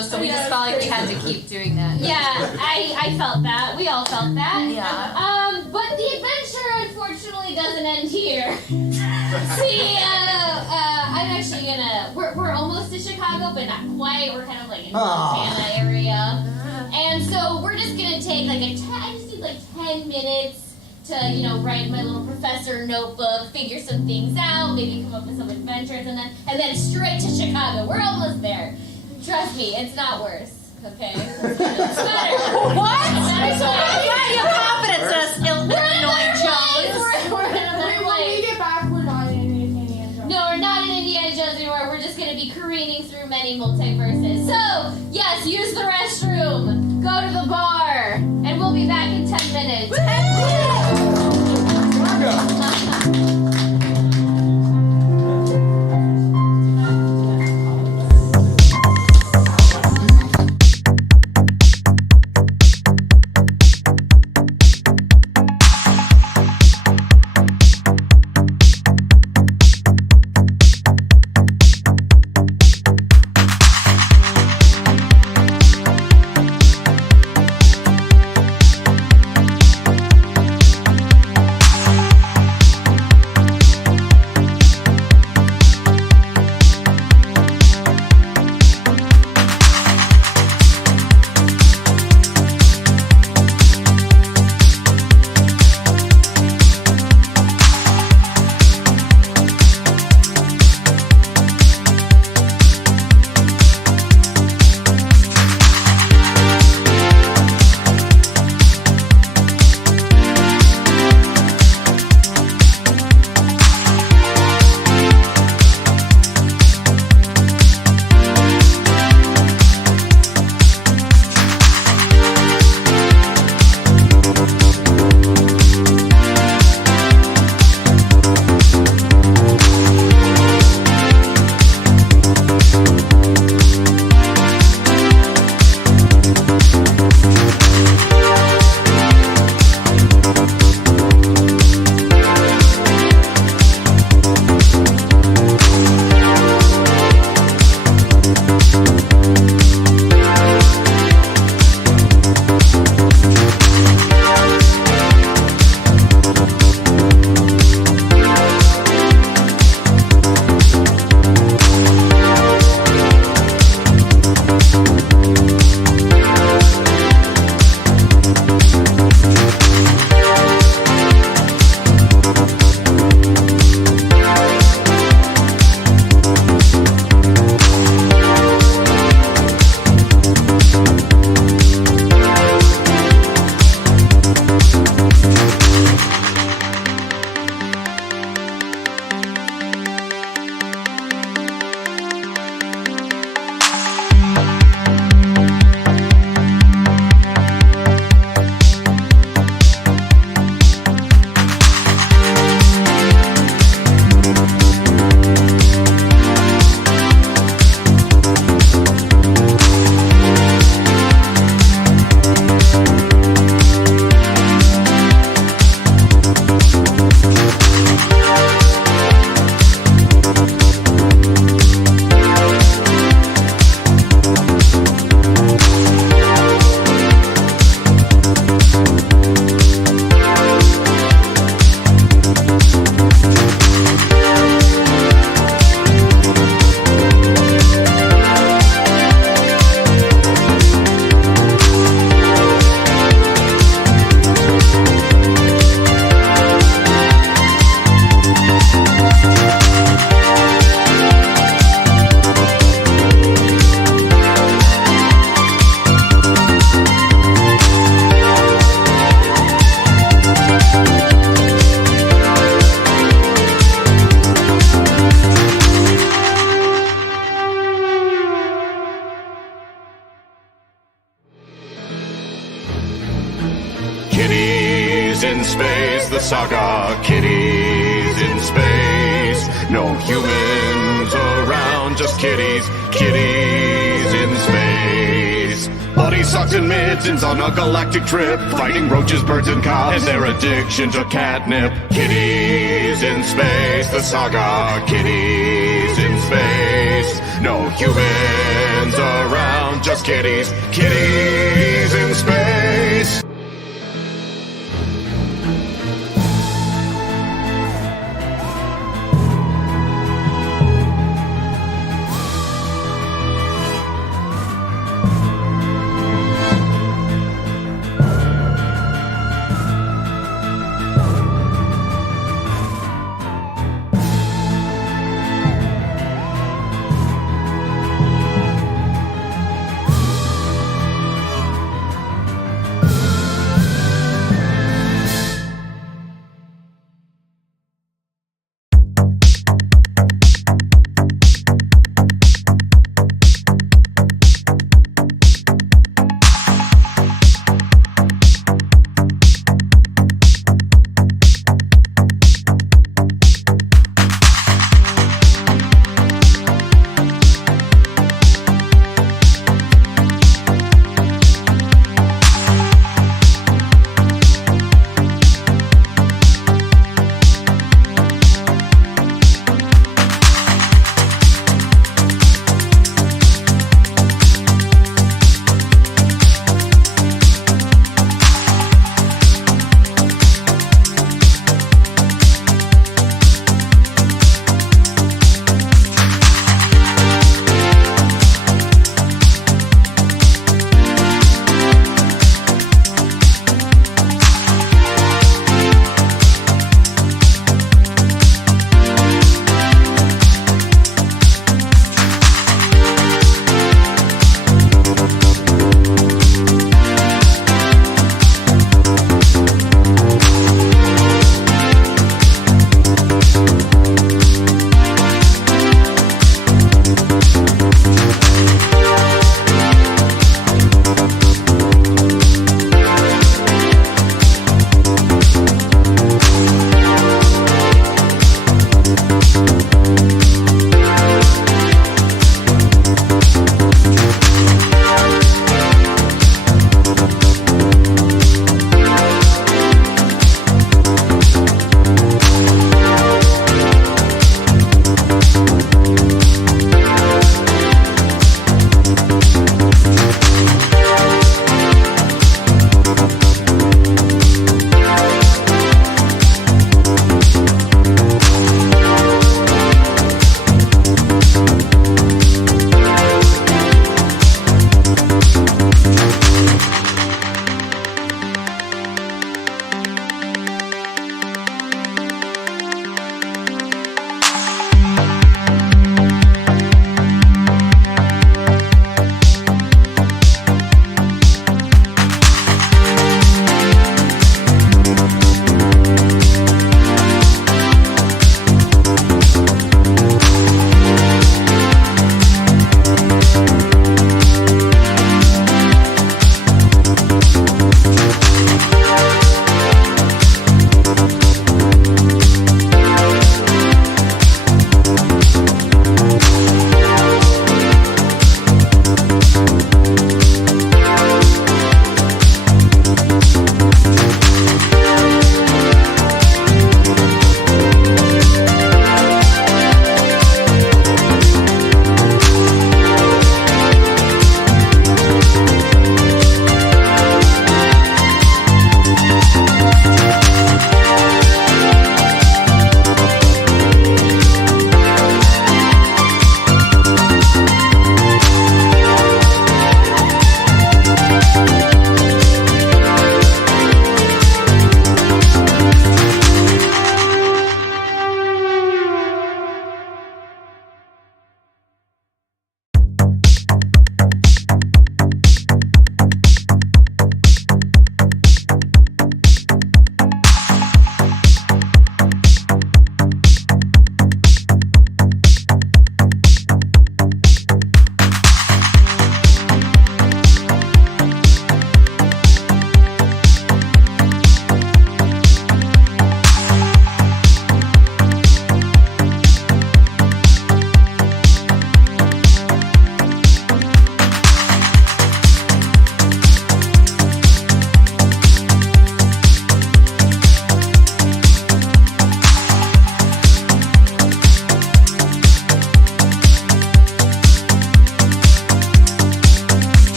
So we just felt like we had to keep doing that. Yeah, I felt that. We all felt that. Yeah. But the adventure unfortunately doesn't end here. See, I'm actually gonna. We're almost to Chicago, but not quite. We're kind of like in the Montana area, and so we're just gonna take like I just need like 10 minutes to write my little professor notebook, figure some things out, maybe come up with some adventures, and then straight to Chicago. We're almost there. Trust me, it's not worse. Okay? It's better. What? It's better. Why do you have confidence in us, Illinois Jones? We're in another When we place. get back, we're not in Indiana Jones. No, we're not in Indiana Jones anymore. We're just going to be careening through many multiverses. So, yes, use the restroom. Go to the bar. And we'll be back in 10 minutes. 10 minutes! in space, the saga. Kitties in space. No humans around, just kitties. Kitties in space. Body sucks and mittens on a galactic trip, fighting roaches, birds, and cops, and their addiction to catnip. Kitties in space, the saga. Kitties in space. No humans around, just kitties. Kitties in space.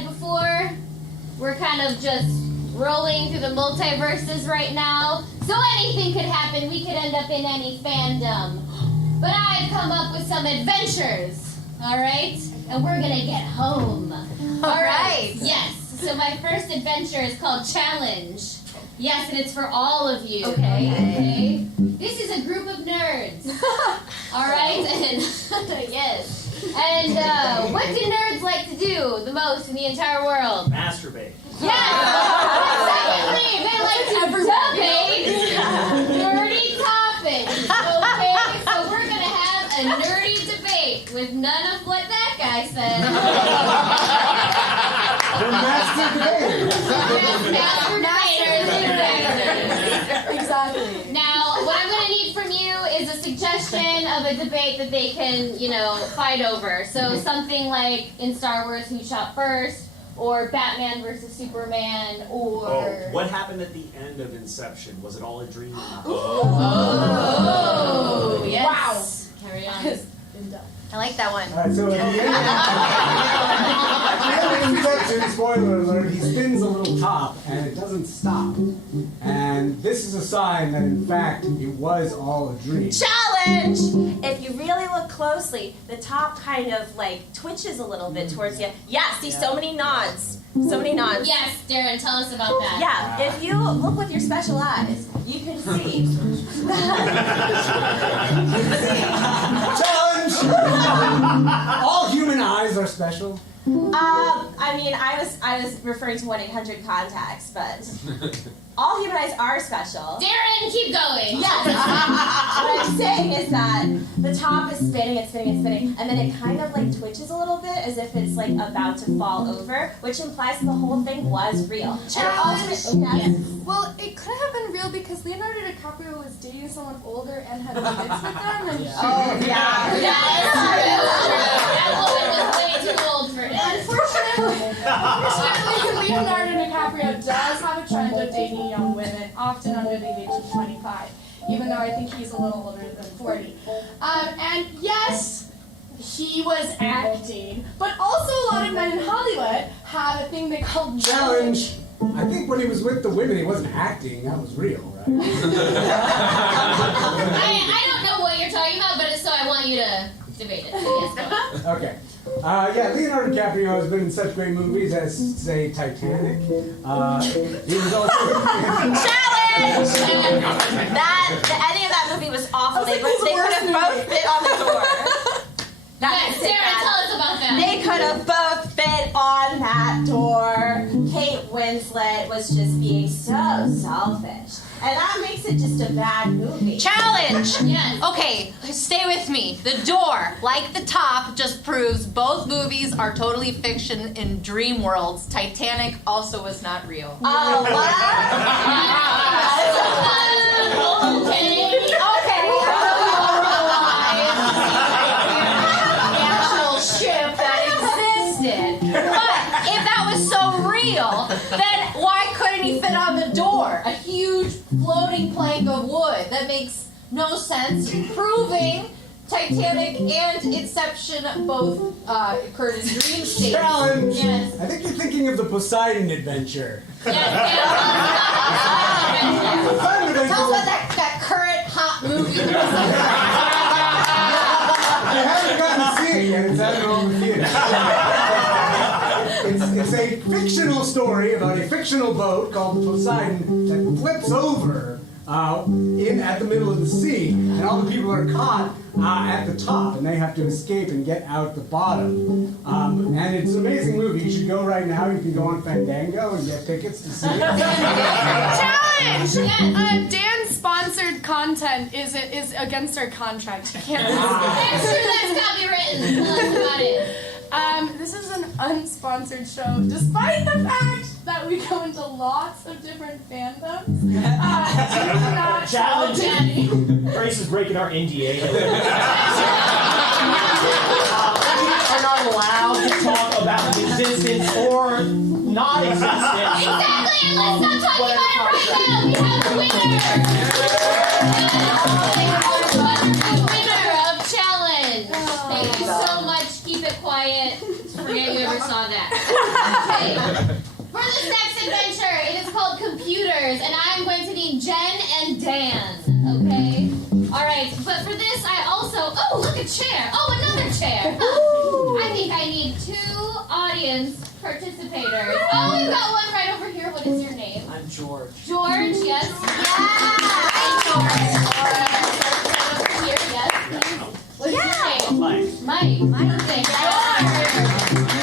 said before, we're kind of just rolling through the multiverses right now. So anything could happen. We could end up in any fandom. But I've come up with some adventures, all right? And we're gonna get home. All right. Yes. So my first adventure is called Challenge. Yes, and it's for all of you. Okay. This is a group of nerds. All right, and yes. And what do nerds like to do the most in the entire world? Masturbate. Yes. Secondly, they like to debate nerdy topics. Okay, so we're gonna have a nerdy debate with none of what that guy said. The master debaters. Exactly. Now, what I'm going to need from you is a suggestion of a debate that they can, fight over. So something like in Star Wars, who shot first, or Batman versus Superman, or... Oh, what happened at the end of Inception? Was it all a dream? Oh, yes. Wow. Carry on. I like that one. All right, so at the end of Inception, spoiler alert, he spins a little top and it doesn't stop. And this is a sign that in fact it was all a dream. Challenge! If you really look closely, the top kind of like twitches a little bit towards you. Yeah, see so many nods. So many nods. Yes, Darren, tell us about that. Yeah, if you look with your special eyes, you can see. Challenge! All human eyes are special. I was referring to 1-800 contacts, but all human eyes are special. Darren, keep going. Yes. What I'm saying is that the top is spinning, it's spinning, it's spinning, and then it kind of like twitches a little bit as if it's like about to fall over, which implies that the whole thing was real. Challenge. Yes. Well, it could have been real because Leonardo DiCaprio was dating someone older and had kids with them. And Oh, yeah. That woman was way too old for him. Unfortunately, Leonardo DiCaprio does have a trend of dating young women, often under the age of 25, even though I think he's a little older than 40. And yes, he was acting, but also a lot of men in Hollywood have a thing they call Challenge! I think when he was with the women, he wasn't acting. That was real, right? I don't know what you're talking about, but so I want you to debate it. So yes, go on. Okay. Leonardo DiCaprio has been in such great movies as, say, Titanic. He was also... Challenge! The ending of that movie was awful. They could have both fit on the door. Yes, Sarah, tell us about that. They could have both fit on that door. Kate Winslet was just being so selfish. And that makes it just a bad movie. Challenge! Yes. Okay, stay with me. The door, like the top, just proves both movies are totally fiction in dream worlds. Titanic also was not real. Oh, what? Okay. Ship that existed. But if that was so real, then why couldn't he fit on the door? A huge floating plank of wood. That makes no sense. Proving Titanic and Inception both occurred in dream states. Challenge! Yes. I think you're thinking of the Poseidon Adventure. Yes, Poseidon Adventure Tell us was- about that current hot movie. I haven't gotten to see it yet. It's at an old theater. It's a fictional story about a fictional boat called the Poseidon that flips over at the middle of the sea, and all the people are caught at the top, and they have to escape and get out the bottom. And it's an amazing movie. You should go right now. You can go on Fandango and get tickets to see it. Challenge! Dan's sponsored content is against our contract. He can't. I'm sure that's copywritten. Tell us about it. This is an unsponsored show, despite the fact that we go into lots of different fandoms. Challenge! Grace is breaking our NDA. We are not allowed to talk about the existence or non-existence. Exactly, and let's not talk about it right now. We have the winner. The winner of Challenge. Thank you so much. Keep it quiet. Forget you ever saw that. Okay. For this next adventure, it is called Computers, and I'm going to need Jen and Dan. Okay? Alright, but for this, I also. Oh, look, a chair. Oh, another chair. I think I need 2 audience participators. Oh, we've got one right over here. What is your name? I'm George. George, yes. Yeah! Over here, yes. What's your name? Mike. Perfect.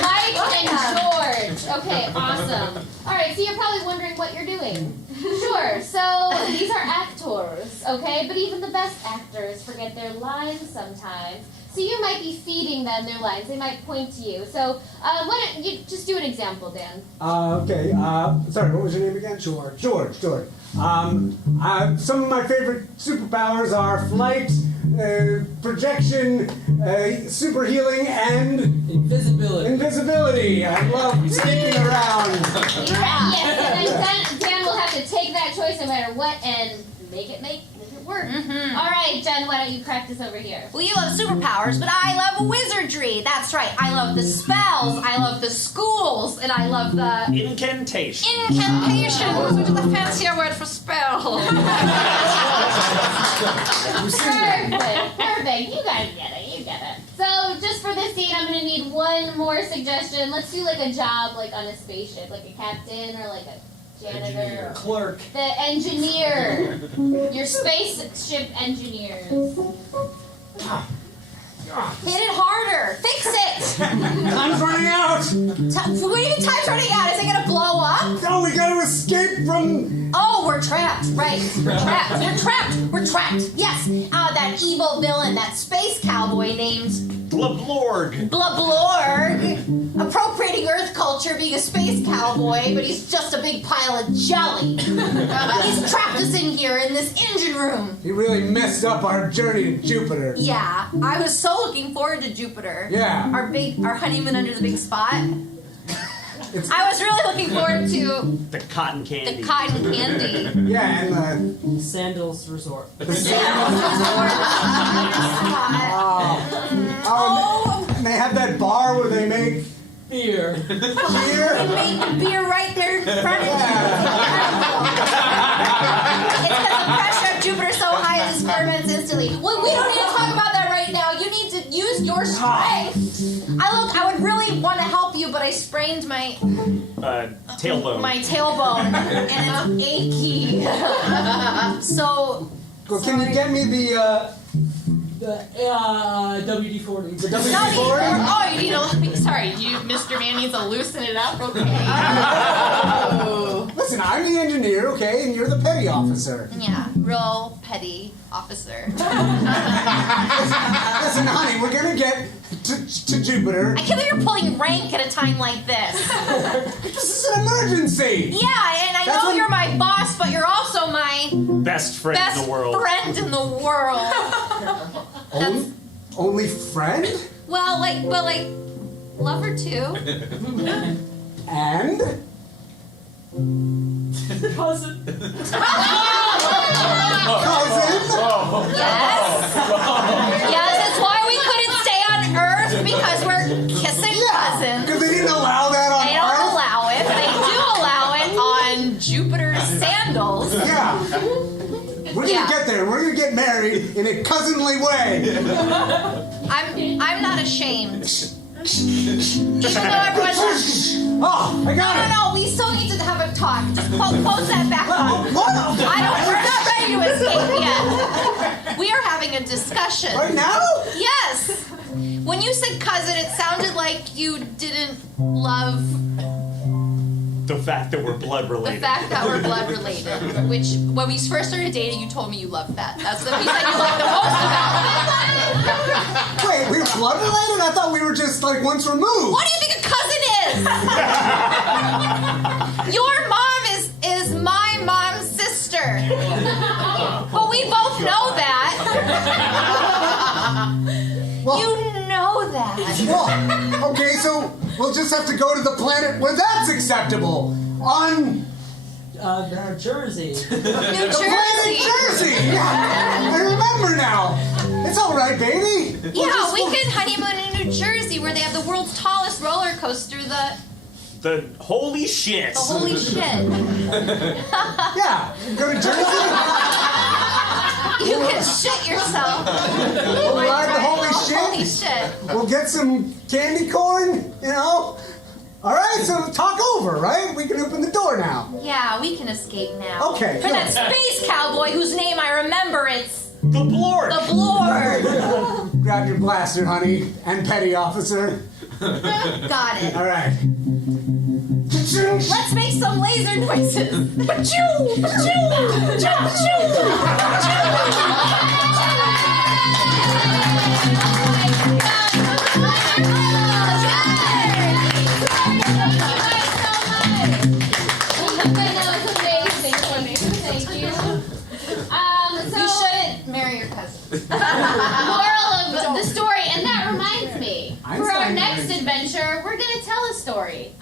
Mike and George. Okay, awesome. Alright, so you're probably wondering what you're doing. Sure, so these are actors, okay? But even the best actors forget their lines sometimes. So you might be feeding them their lines. They might point to you. So why don't you just do an example, Dan? Okay. Sorry, what was your name again? George. George. Some of my favorite superpowers are flight, projection, super healing, and invisibility. I love sneaking around. Yes, and Dan will have to take that choice no matter what and make it work. All right, Jen, why don't you practice over here? Well, you love superpowers, but I love wizardry. That's right. I love the spells, I love the schools, and I love the... Incantations. Incantations, which is a fancier word for spell. Perfect. You guys get it. So, just for this scene, I'm going to need one more suggestion. Let's do like a job like on a spaceship, like a captain or like a janitor. Clerk. The engineer. Your spaceship engineers. Hit it harder. Fix it. Time's running out. What do you mean time's running out? Is it going to blow up? No, we got to escape from... Oh, we're trapped. Right. We're trapped. Yes. That evil villain, that space cowboy named... Blablorg. Appropriating Earth culture, being a space cowboy, but he's just a big pile of jelly. He's trapped us in here in this engine room. He really messed up our journey to Jupiter. Yeah, I was so looking forward to Jupiter. Yeah. Our honeymoon under the big spot. I was really looking forward to the cotton candy. Yeah, and Sandals Resort. and they have that bar where they make beer. They make beer right there in front of you. It's because the pressure of Jupiter so high it just ferments instantly. Well, we don't need to talk about that right now. You need to use your strength. I would really want to help you, but I sprained my tailbone. My tailbone, and it's achy. So. Well, can you get me the WD-40. The WD-40? Oh, you need a... Sorry, Mr. Man needs to loosen it up, okay? Listen, I'm the engineer, okay, and you're the petty officer. Yeah, real petty officer. Listen, honey, we're gonna get to Jupiter. I can't believe you're pulling rank at a time like this. This is an emergency. Yeah, and I know you're my boss, but you're also my... Best friend in the world. Friend in the world. Only friend? Well, like, lover too. And? Cousin. Cousin? Yes. Yes, that's why we couldn't stay on Earth, because we're kissing cousins. Because they didn't allow that on Earth? They don't allow it, but they do allow it on Jupiter's sandals. Yeah. We're gonna get there. We're gonna get married in a cousinly way. I'm not ashamed. Even though everyone's... Oh, I got it. No, we still need to have a talk. Just close that back up. What? We're not ready to escape yet. We are having a discussion. Right now? Yes. When you said cousin, it sounded like you didn't love... The fact that we're blood The related. fact that we're blood related, which when we first started dating, you told me you loved that. That's what you said you loved the most about me. Wait, we were blood related? I thought we were just like once removed. What do you think a cousin is? Your mom is my mom's sister. But we both know that. Well, you know that. Well, okay, so we'll just have to go to the planet where that's acceptable. On Jersey. New Jersey! Yeah, I remember now. It's all right, baby. Yeah, we could honeymoon in New Jersey where they have the world's tallest roller coaster, The holy shit. the holy shit. Yeah, go to Jersey. You can shit yourself. We'll ride the holy shit. Holy shit. We'll get some candy corn, you know. All right, so talk over, right? We can open the door now. Yeah, we can escape now. Okay, For that good. space cowboy whose name I remember, it's The Blord. the Blord. Grab your blaster, honey, and petty officer. Got it. All right. Let's make some laser noises. Pachoo! Pachoo! Pachoo! You shouldn't marry your cousin. Moral of the story, and that reminds me, for our next adventure, we're gonna tell a story.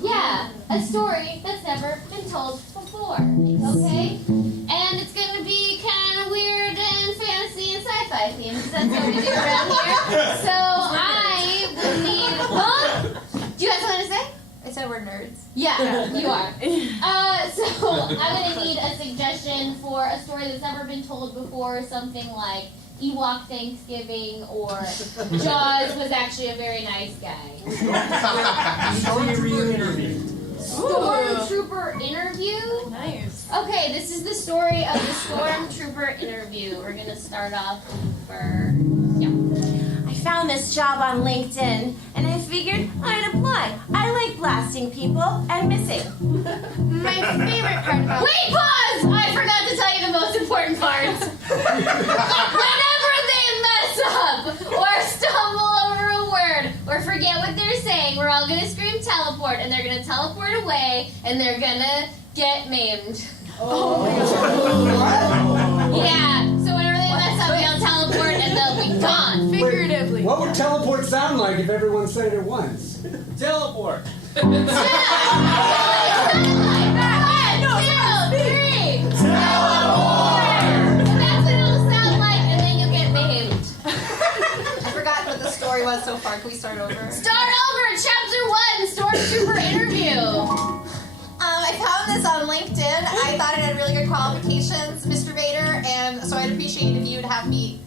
Yeah, a story that's never been told before. Okay? And it's gonna be kind of weird and fantasy and sci-fi themed, because that's what we do around here. So I would need. Huh? Do you have something to say? I said we're nerds. Yeah, you are. So I'm gonna need a suggestion for a story that's never been told before, something like Ewok Thanksgiving or Jaws was actually a very nice guy. Stormtrooper interview? Nice. Okay, this is the story of the Stormtrooper interview. We're gonna start off for I found this job on LinkedIn, and I figured I'd apply. I like blasting people and missing. my favorite part about Wait, pause! I forgot to tell you the most important part. Whenever they mess up or stumble over a word or forget what they're saying, we're all gonna scream teleport, and they're gonna teleport away, and they're gonna get maimed. Yeah, so whenever they mess up, they'll teleport and they'll be gone. Figuratively. What would teleport sound like if everyone said it at once? Teleport. 1, 2, 3. Teleport! That's what it'll sound like, and then you'll get maimed. I forgot what the story was so far. Can we start over? Start over! Chapter 1, Stormtrooper interview. I found this on LinkedIn. I thought it had really good qualifications, Mr. Vader, and so I'd appreciate if you'd have me.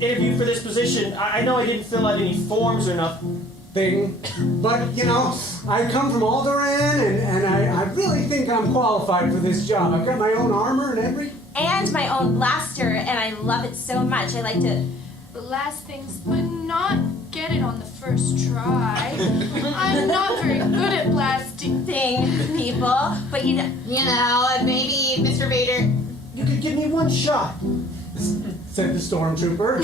Interview for this position. I know I didn't fill out any forms or nothing. But, you know, I come from Alderaan, and I really think I'm qualified for this job. I've got my own armor and everything. And my own blaster, and I love it so much. I like to blast things, but not get it on the first try. I'm not very good at blasting people, but you know, maybe Mr. Vader. You could give me one shot, said the Stormtrooper.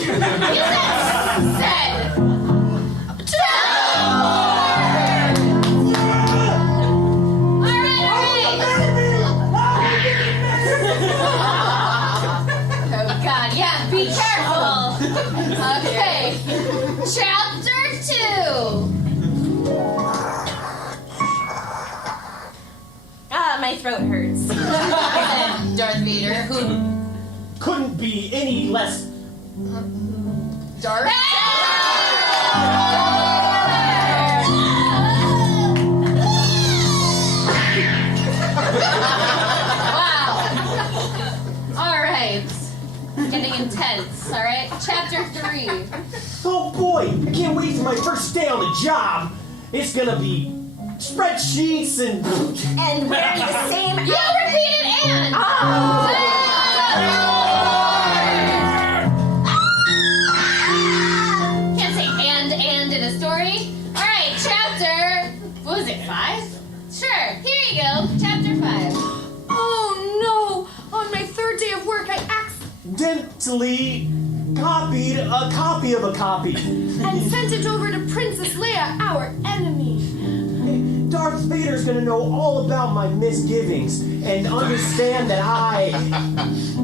Oh God, yeah, be careful. Okay, chapter 2. My throat hurts. Darth Vader, who couldn't be any less. Darth? Wow. All right. Getting intense. All right. Chapter 3. Oh boy, I can't wait for my first day on the job. It's gonna be spreadsheets and wearing the same. You repeated and. Can't say and in a story. All right, chapter. What was it? 5? Sure. Here you go. Chapter 5. Oh no! On my third day of work, I accidentally copied a copy of a copy and sent it over to Princess Leia, our enemy. Darth Vader's gonna know all about my misgivings and understand that I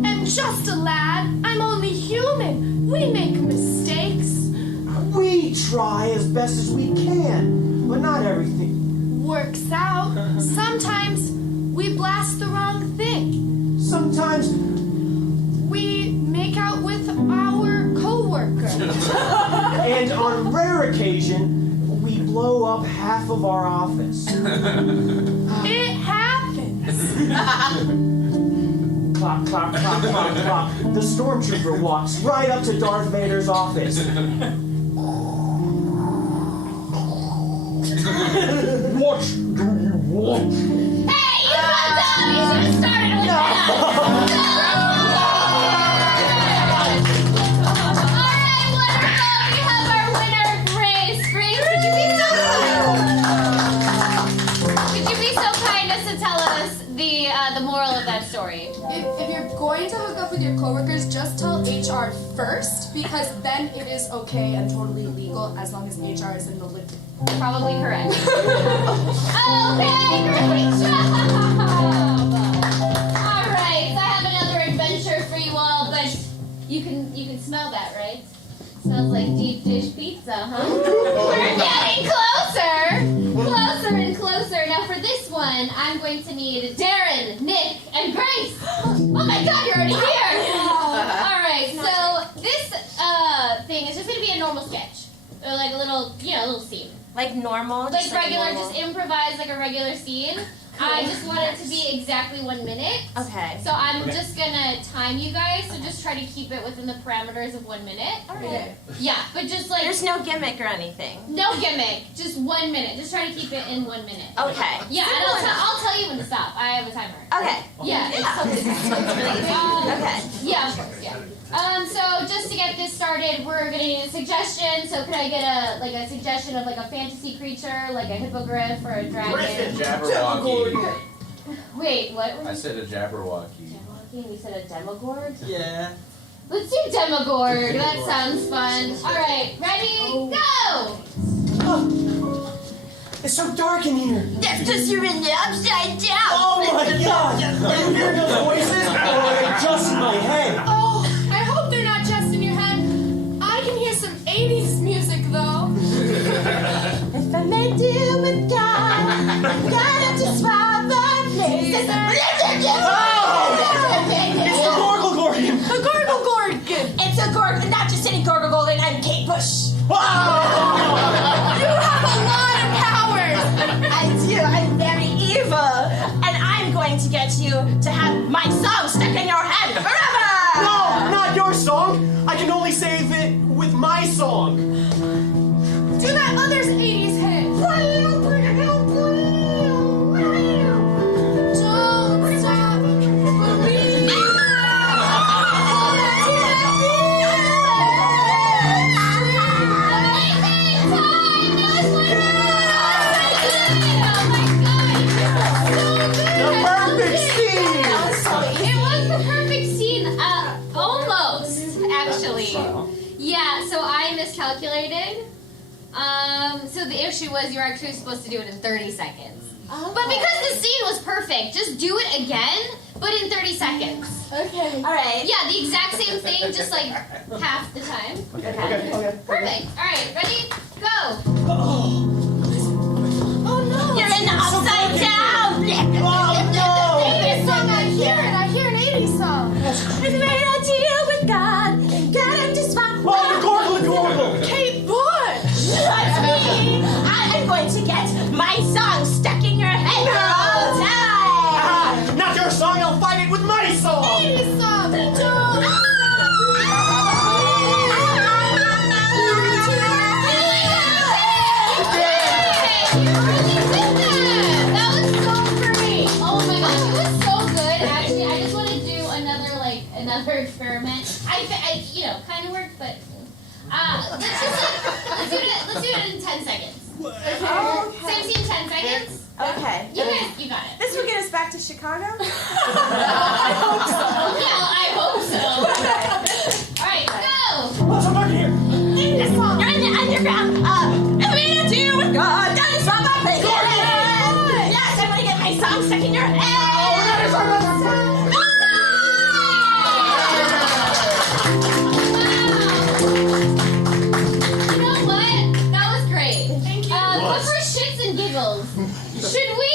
am just a lad. I'm only human. We make mistakes. We try as best as we can, but not everything works out. Sometimes we blast the wrong thing. Sometimes We make out with our coworker. and on rare occasion, we blow up half of our office. It happens. Clock, clock, clock, clock, clock. The stormtrooper walks right up to Darth Vader's office. What do you want? Hey, you fucked up! You should have started with that! Alright, wonderful! We have our winner, Grace. Grace, could you be so kind as to tell us the moral of that story? If you're going to hook up with your coworkers, just tell HR first, because then it is okay and totally legal as long as HR is in the loop. Probably correct. Okay, great job! Alright, so I have another adventure for you all, but you can smell that, right? Smells like deep dish pizza, huh? We're getting closer! Closer and closer. Now for this one, I'm going to need Darren, Nick, and Grace. Oh my god, you're already here! Alright, so this thing is just going to be a normal sketch. Or like a little, little scene. Like normal? Like regular, just improvise like a regular scene. I just want it to be exactly 1 minute. Okay. So I'm just gonna time you guys, so just try to keep it within the parameters of 1 minute. Alright. Yeah, but just like... There's no gimmick or anything. No gimmick, just 1 minute. Just try to keep it in 1 minute. Okay. Yeah, and I'll tell you when to stop. I have a timer. Okay. Yeah. Okay. Yeah, of course, yeah. So just to get this started, we're gonna need a suggestion. So could I get a suggestion of like a fantasy creature, like a hippogriff or a dragon? Jabberwocky. Wait, what? I said a Jabberwocky. Jabberwocky, and you said a demogorg? Yeah. Let's do demogorg. That sounds fun. All right, ready? Go! It's so dark in here. That's because you're in the upside down. Oh my god! Are you hearing those voices? Or are they just in my head? Oh, I hope they're not just in your head. I can hear some 80s music though. If I may do with God, gotta just swallow the place. It's the Gorglegorgon! A Gorglegorgon! It's a Gorgon, not just any Gorglegorgon, I'm Kate Bush. Wow! You have a lot of powers! I do, I'm very evil. And I'm going to get you to have my song stuck in your head forever! No, not your song! I can only save it with my song! Do that other's 80s hit. Don't stop believing. The perfect scene! It was the perfect scene. Almost, actually. Yeah, so I miscalculated. So the issue was you were actually supposed to do it in 30 seconds. Oh. But because the scene was perfect, just do it again, but in 30 seconds. Okay. Alright. Yeah, the exact same thing, just like half the time. Okay. Perfect. Alright, ready? Go. Oh no! You're in the upside down! I hear an 80s song. If I made a deal with God, gotta just swallow. Oh, the Gorgle! Kate Bush! That's me! I'm going to get my song stuck in your head for all time! Not your song, I'll fight it with my song! 80s song! That was so great. Oh my gosh, it was so good. Actually, I just want to do another experiment. I kind of worked, but let's do it in 10 seconds. Okay. Same scene, 10 seconds. Okay. You got it. This will get us back to Chicago? I hope so. All right, go. What's up here? You're in the underground. If we made a deal with God, that is what my face. Yes, I'm gonna get my song stuck in your head. You know what? That was great. Thank you. But for shits and giggles, should we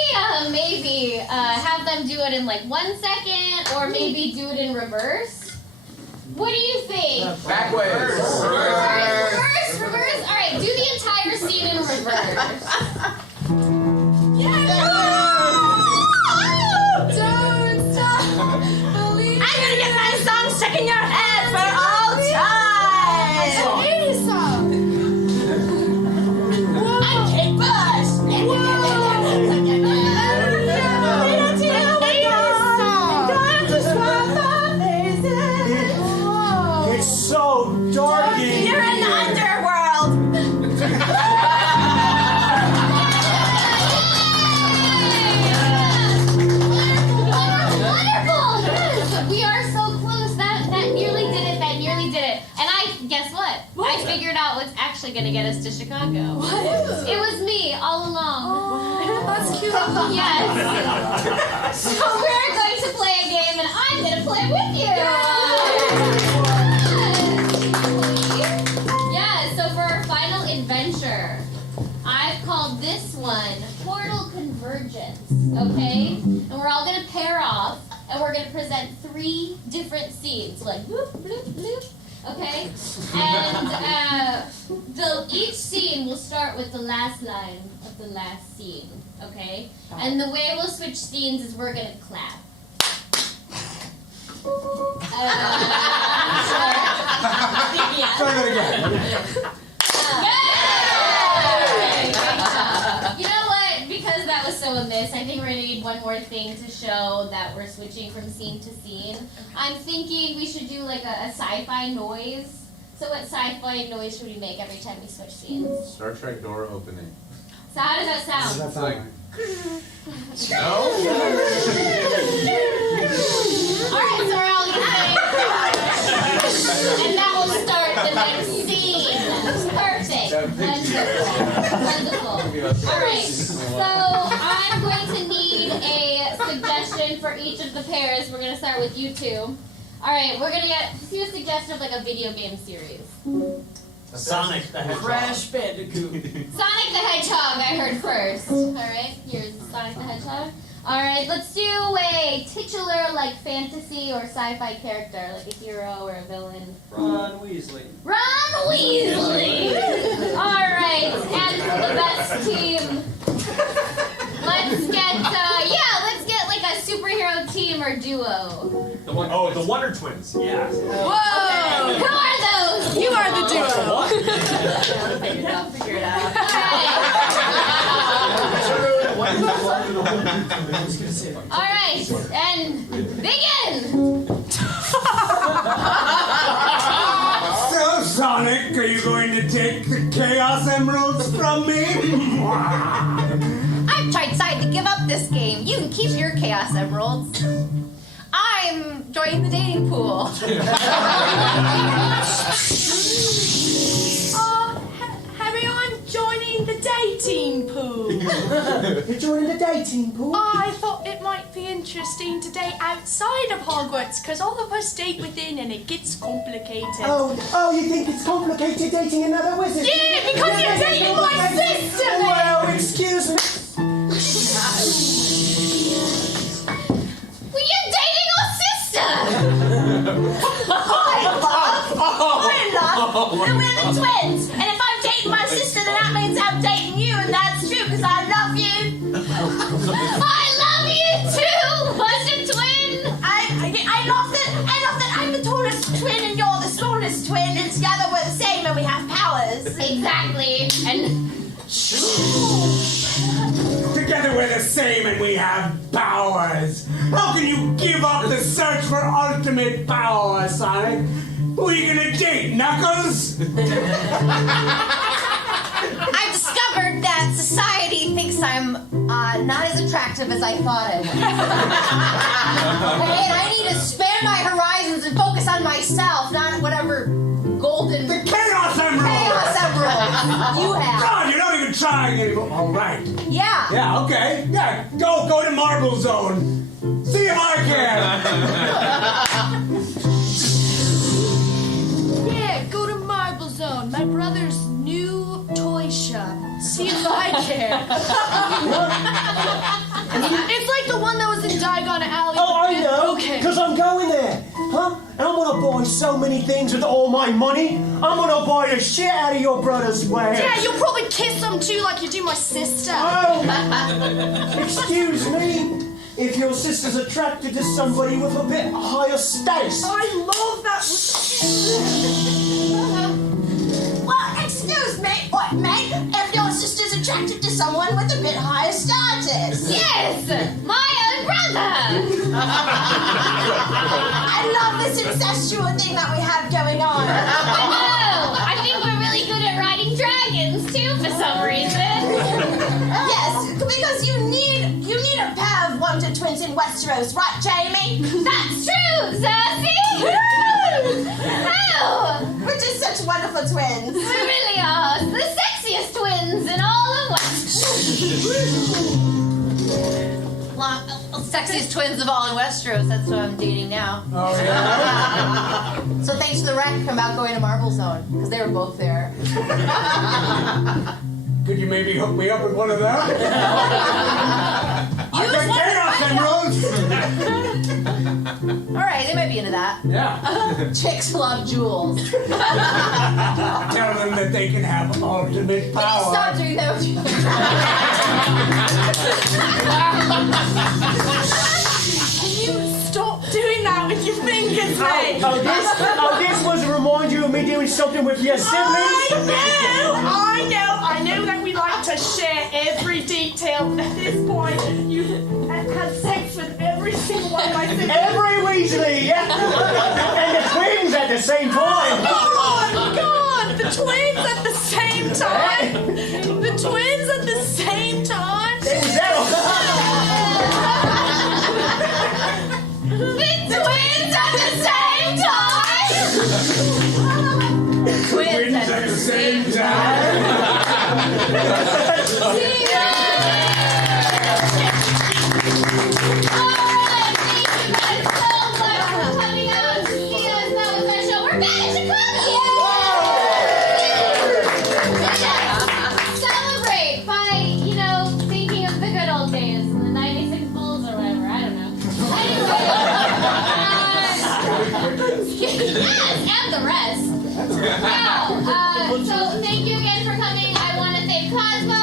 maybe have them do it in like 1 second, or maybe do it in reverse? What do you think? Backwards. Reverse. All right, do the entire scene in reverse. Don't stop. I'm gonna get my song stuck in your head for all time. It's an 80s song. I'm Kate Bush. It's so darky. You're in the underworld. Wonderful! Yes, we are so close. That nearly did it. And guess what? I figured out what's actually gonna get us to Chicago. What? It was me all along. Oh, that's cute. Yes. So we're going to play a game, and I'm gonna play with you. Yeah. So for our final adventure, I've called this one Portal Convergence. Okay, and we're all gonna pair off, and we're gonna present 3 different scenes, like bloop bloop bloop. Okay, and each scene will start with the last line of the last scene. Okay, and the way we'll switch scenes is we're gonna clap. Try that again. You know what? Because that was so amiss, I think we're gonna need one more thing to show that we're switching from scene to scene. I'm thinking we should do like a sci-fi noise. So what sci-fi noise should we make every time we switch scenes? Star Trek door opening. So how does that sound? Does that sound like? Alright, so we're all gonna say, and that will start the next scene. Perfect. Wonderful. Alright, so I'm going to need a suggestion for each of the pairs. We're going to start with you two. Alright, we're going to do a suggestion of like a video game series. Sonic the Hedgehog. Crash Bandicoot. Sonic the Hedgehog, I heard first. Alright, here's Sonic the Hedgehog. Alright, let's do a titular like fantasy or sci-fi character, like a hero or a villain. Ron Weasley. Ron Weasley! Alright, and for the best team, let's get like a superhero team or duo. The Wonder Twins. Yeah. Whoa! Okay. Who are those? You are the duo. Figure it out. Alright, and begin! So, Sonic, are you going to take the Chaos Emeralds from me? I've tried to give up this game. You can keep your Chaos Emeralds. I'm joining the dating pool. Harry, I'm joining the dating pool. You're joining the dating pool? I thought it might be interesting to date outside of Hogwarts, because all of us date within and it gets complicated. Oh, you think it's complicated dating another wizard? Yeah, because you're dating my sister! Well, excuse me. Well, you're dating our sister! We're in love, and we're the twins. And if I'm dating my sister, then that means I'm dating you, and that's true, because I love you. I love you too, Wonder Twin! I love that I'm the tallest twin and you're the smallest twin, and together we're the same and we have powers. Exactly, and... Together we're the same and we have powers. How can you give up the search for ultimate power, Sonic? Who are you gonna date, Knuckles? I've discovered that society thinks I'm not as attractive as I thought I was. And I need to expand my horizons and focus on myself, not whatever golden... The Chaos Emerald! Chaos Emerald you have. God, you're not even trying anymore. All right. Yeah. Yeah, okay. Yeah, go to Marble Zone. See if I can. Yeah, go to Marble Zone, my brother's new toy shop. See if I care. It's like the one that was in Diagon so many things with all my money. I'm gonna buy the shit out of your brother's wares. Yeah, you'll probably kiss them too, like you do my sister. Oh, excuse me. If your sister's attracted to somebody with a bit higher status. I love that. Well, excuse me, what, mate? If your sister's attracted to someone with a bit higher status. Yes! My own brother! I love this incestual thing that we have going on. I know! I think we're really good at riding dragons, too, for some reason. Yes, because you need a pair of wonder twins in Westeros, right, Jamie? That's true, Cersei! Oh! We're just such wonderful twins. We really are. The sexiest twins in all of Westeros. Sexiest twins of all in Westeros. That's what I'm dating now. Oh, yeah? So thanks to the rec about going to Marble Zone, because they were both there. Could you maybe hook me up with one of them? I can All right, they might be into that. Yeah. Chicks love jewels. Tell them that they can have ultimate power. Stop doing that with you. Can you stop doing that with your fingers, mate? This was to remind you of me doing something with your siblings. I know that we like to share every detail. At this point, you had sex with every single one of my siblings. Every Weasley, yeah. And the twins at the same time. Oh, God! The twins at the same time? The twins at the same time? The twins at the same time? Twins at the same time. Celebrate by, thinking of the good old days and the 96 Bulls or whatever. I don't know. Yes, and the rest. Wow. So thank you again for coming. I want to thank Cosmo.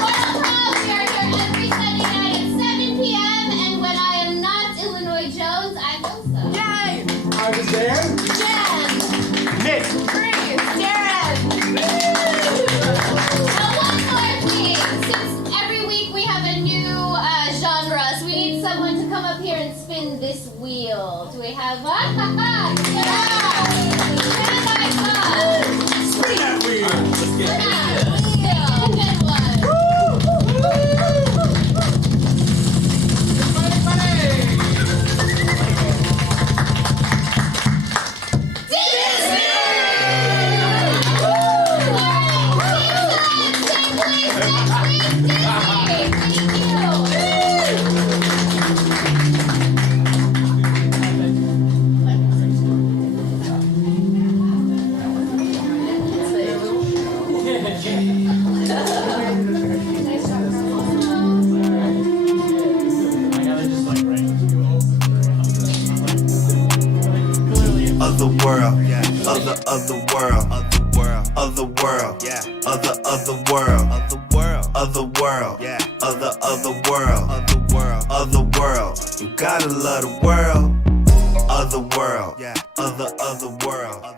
Portal-Prov, we are here every Sunday night at 7 p.m. And when I am not Illinois Jones, I'm Elsa. Yay! I'm Dan. Jen! Nick. Grace! Darren! Now one more thing. Since every week we have a new genre, so we need someone to come up here and spin this wheel. Do we have one? Yeah! Spin that wheel. Good one. Otherworld, otherworld, otherworld, otherworld, otherworld. You gotta love the world. Otherworld, otherworld.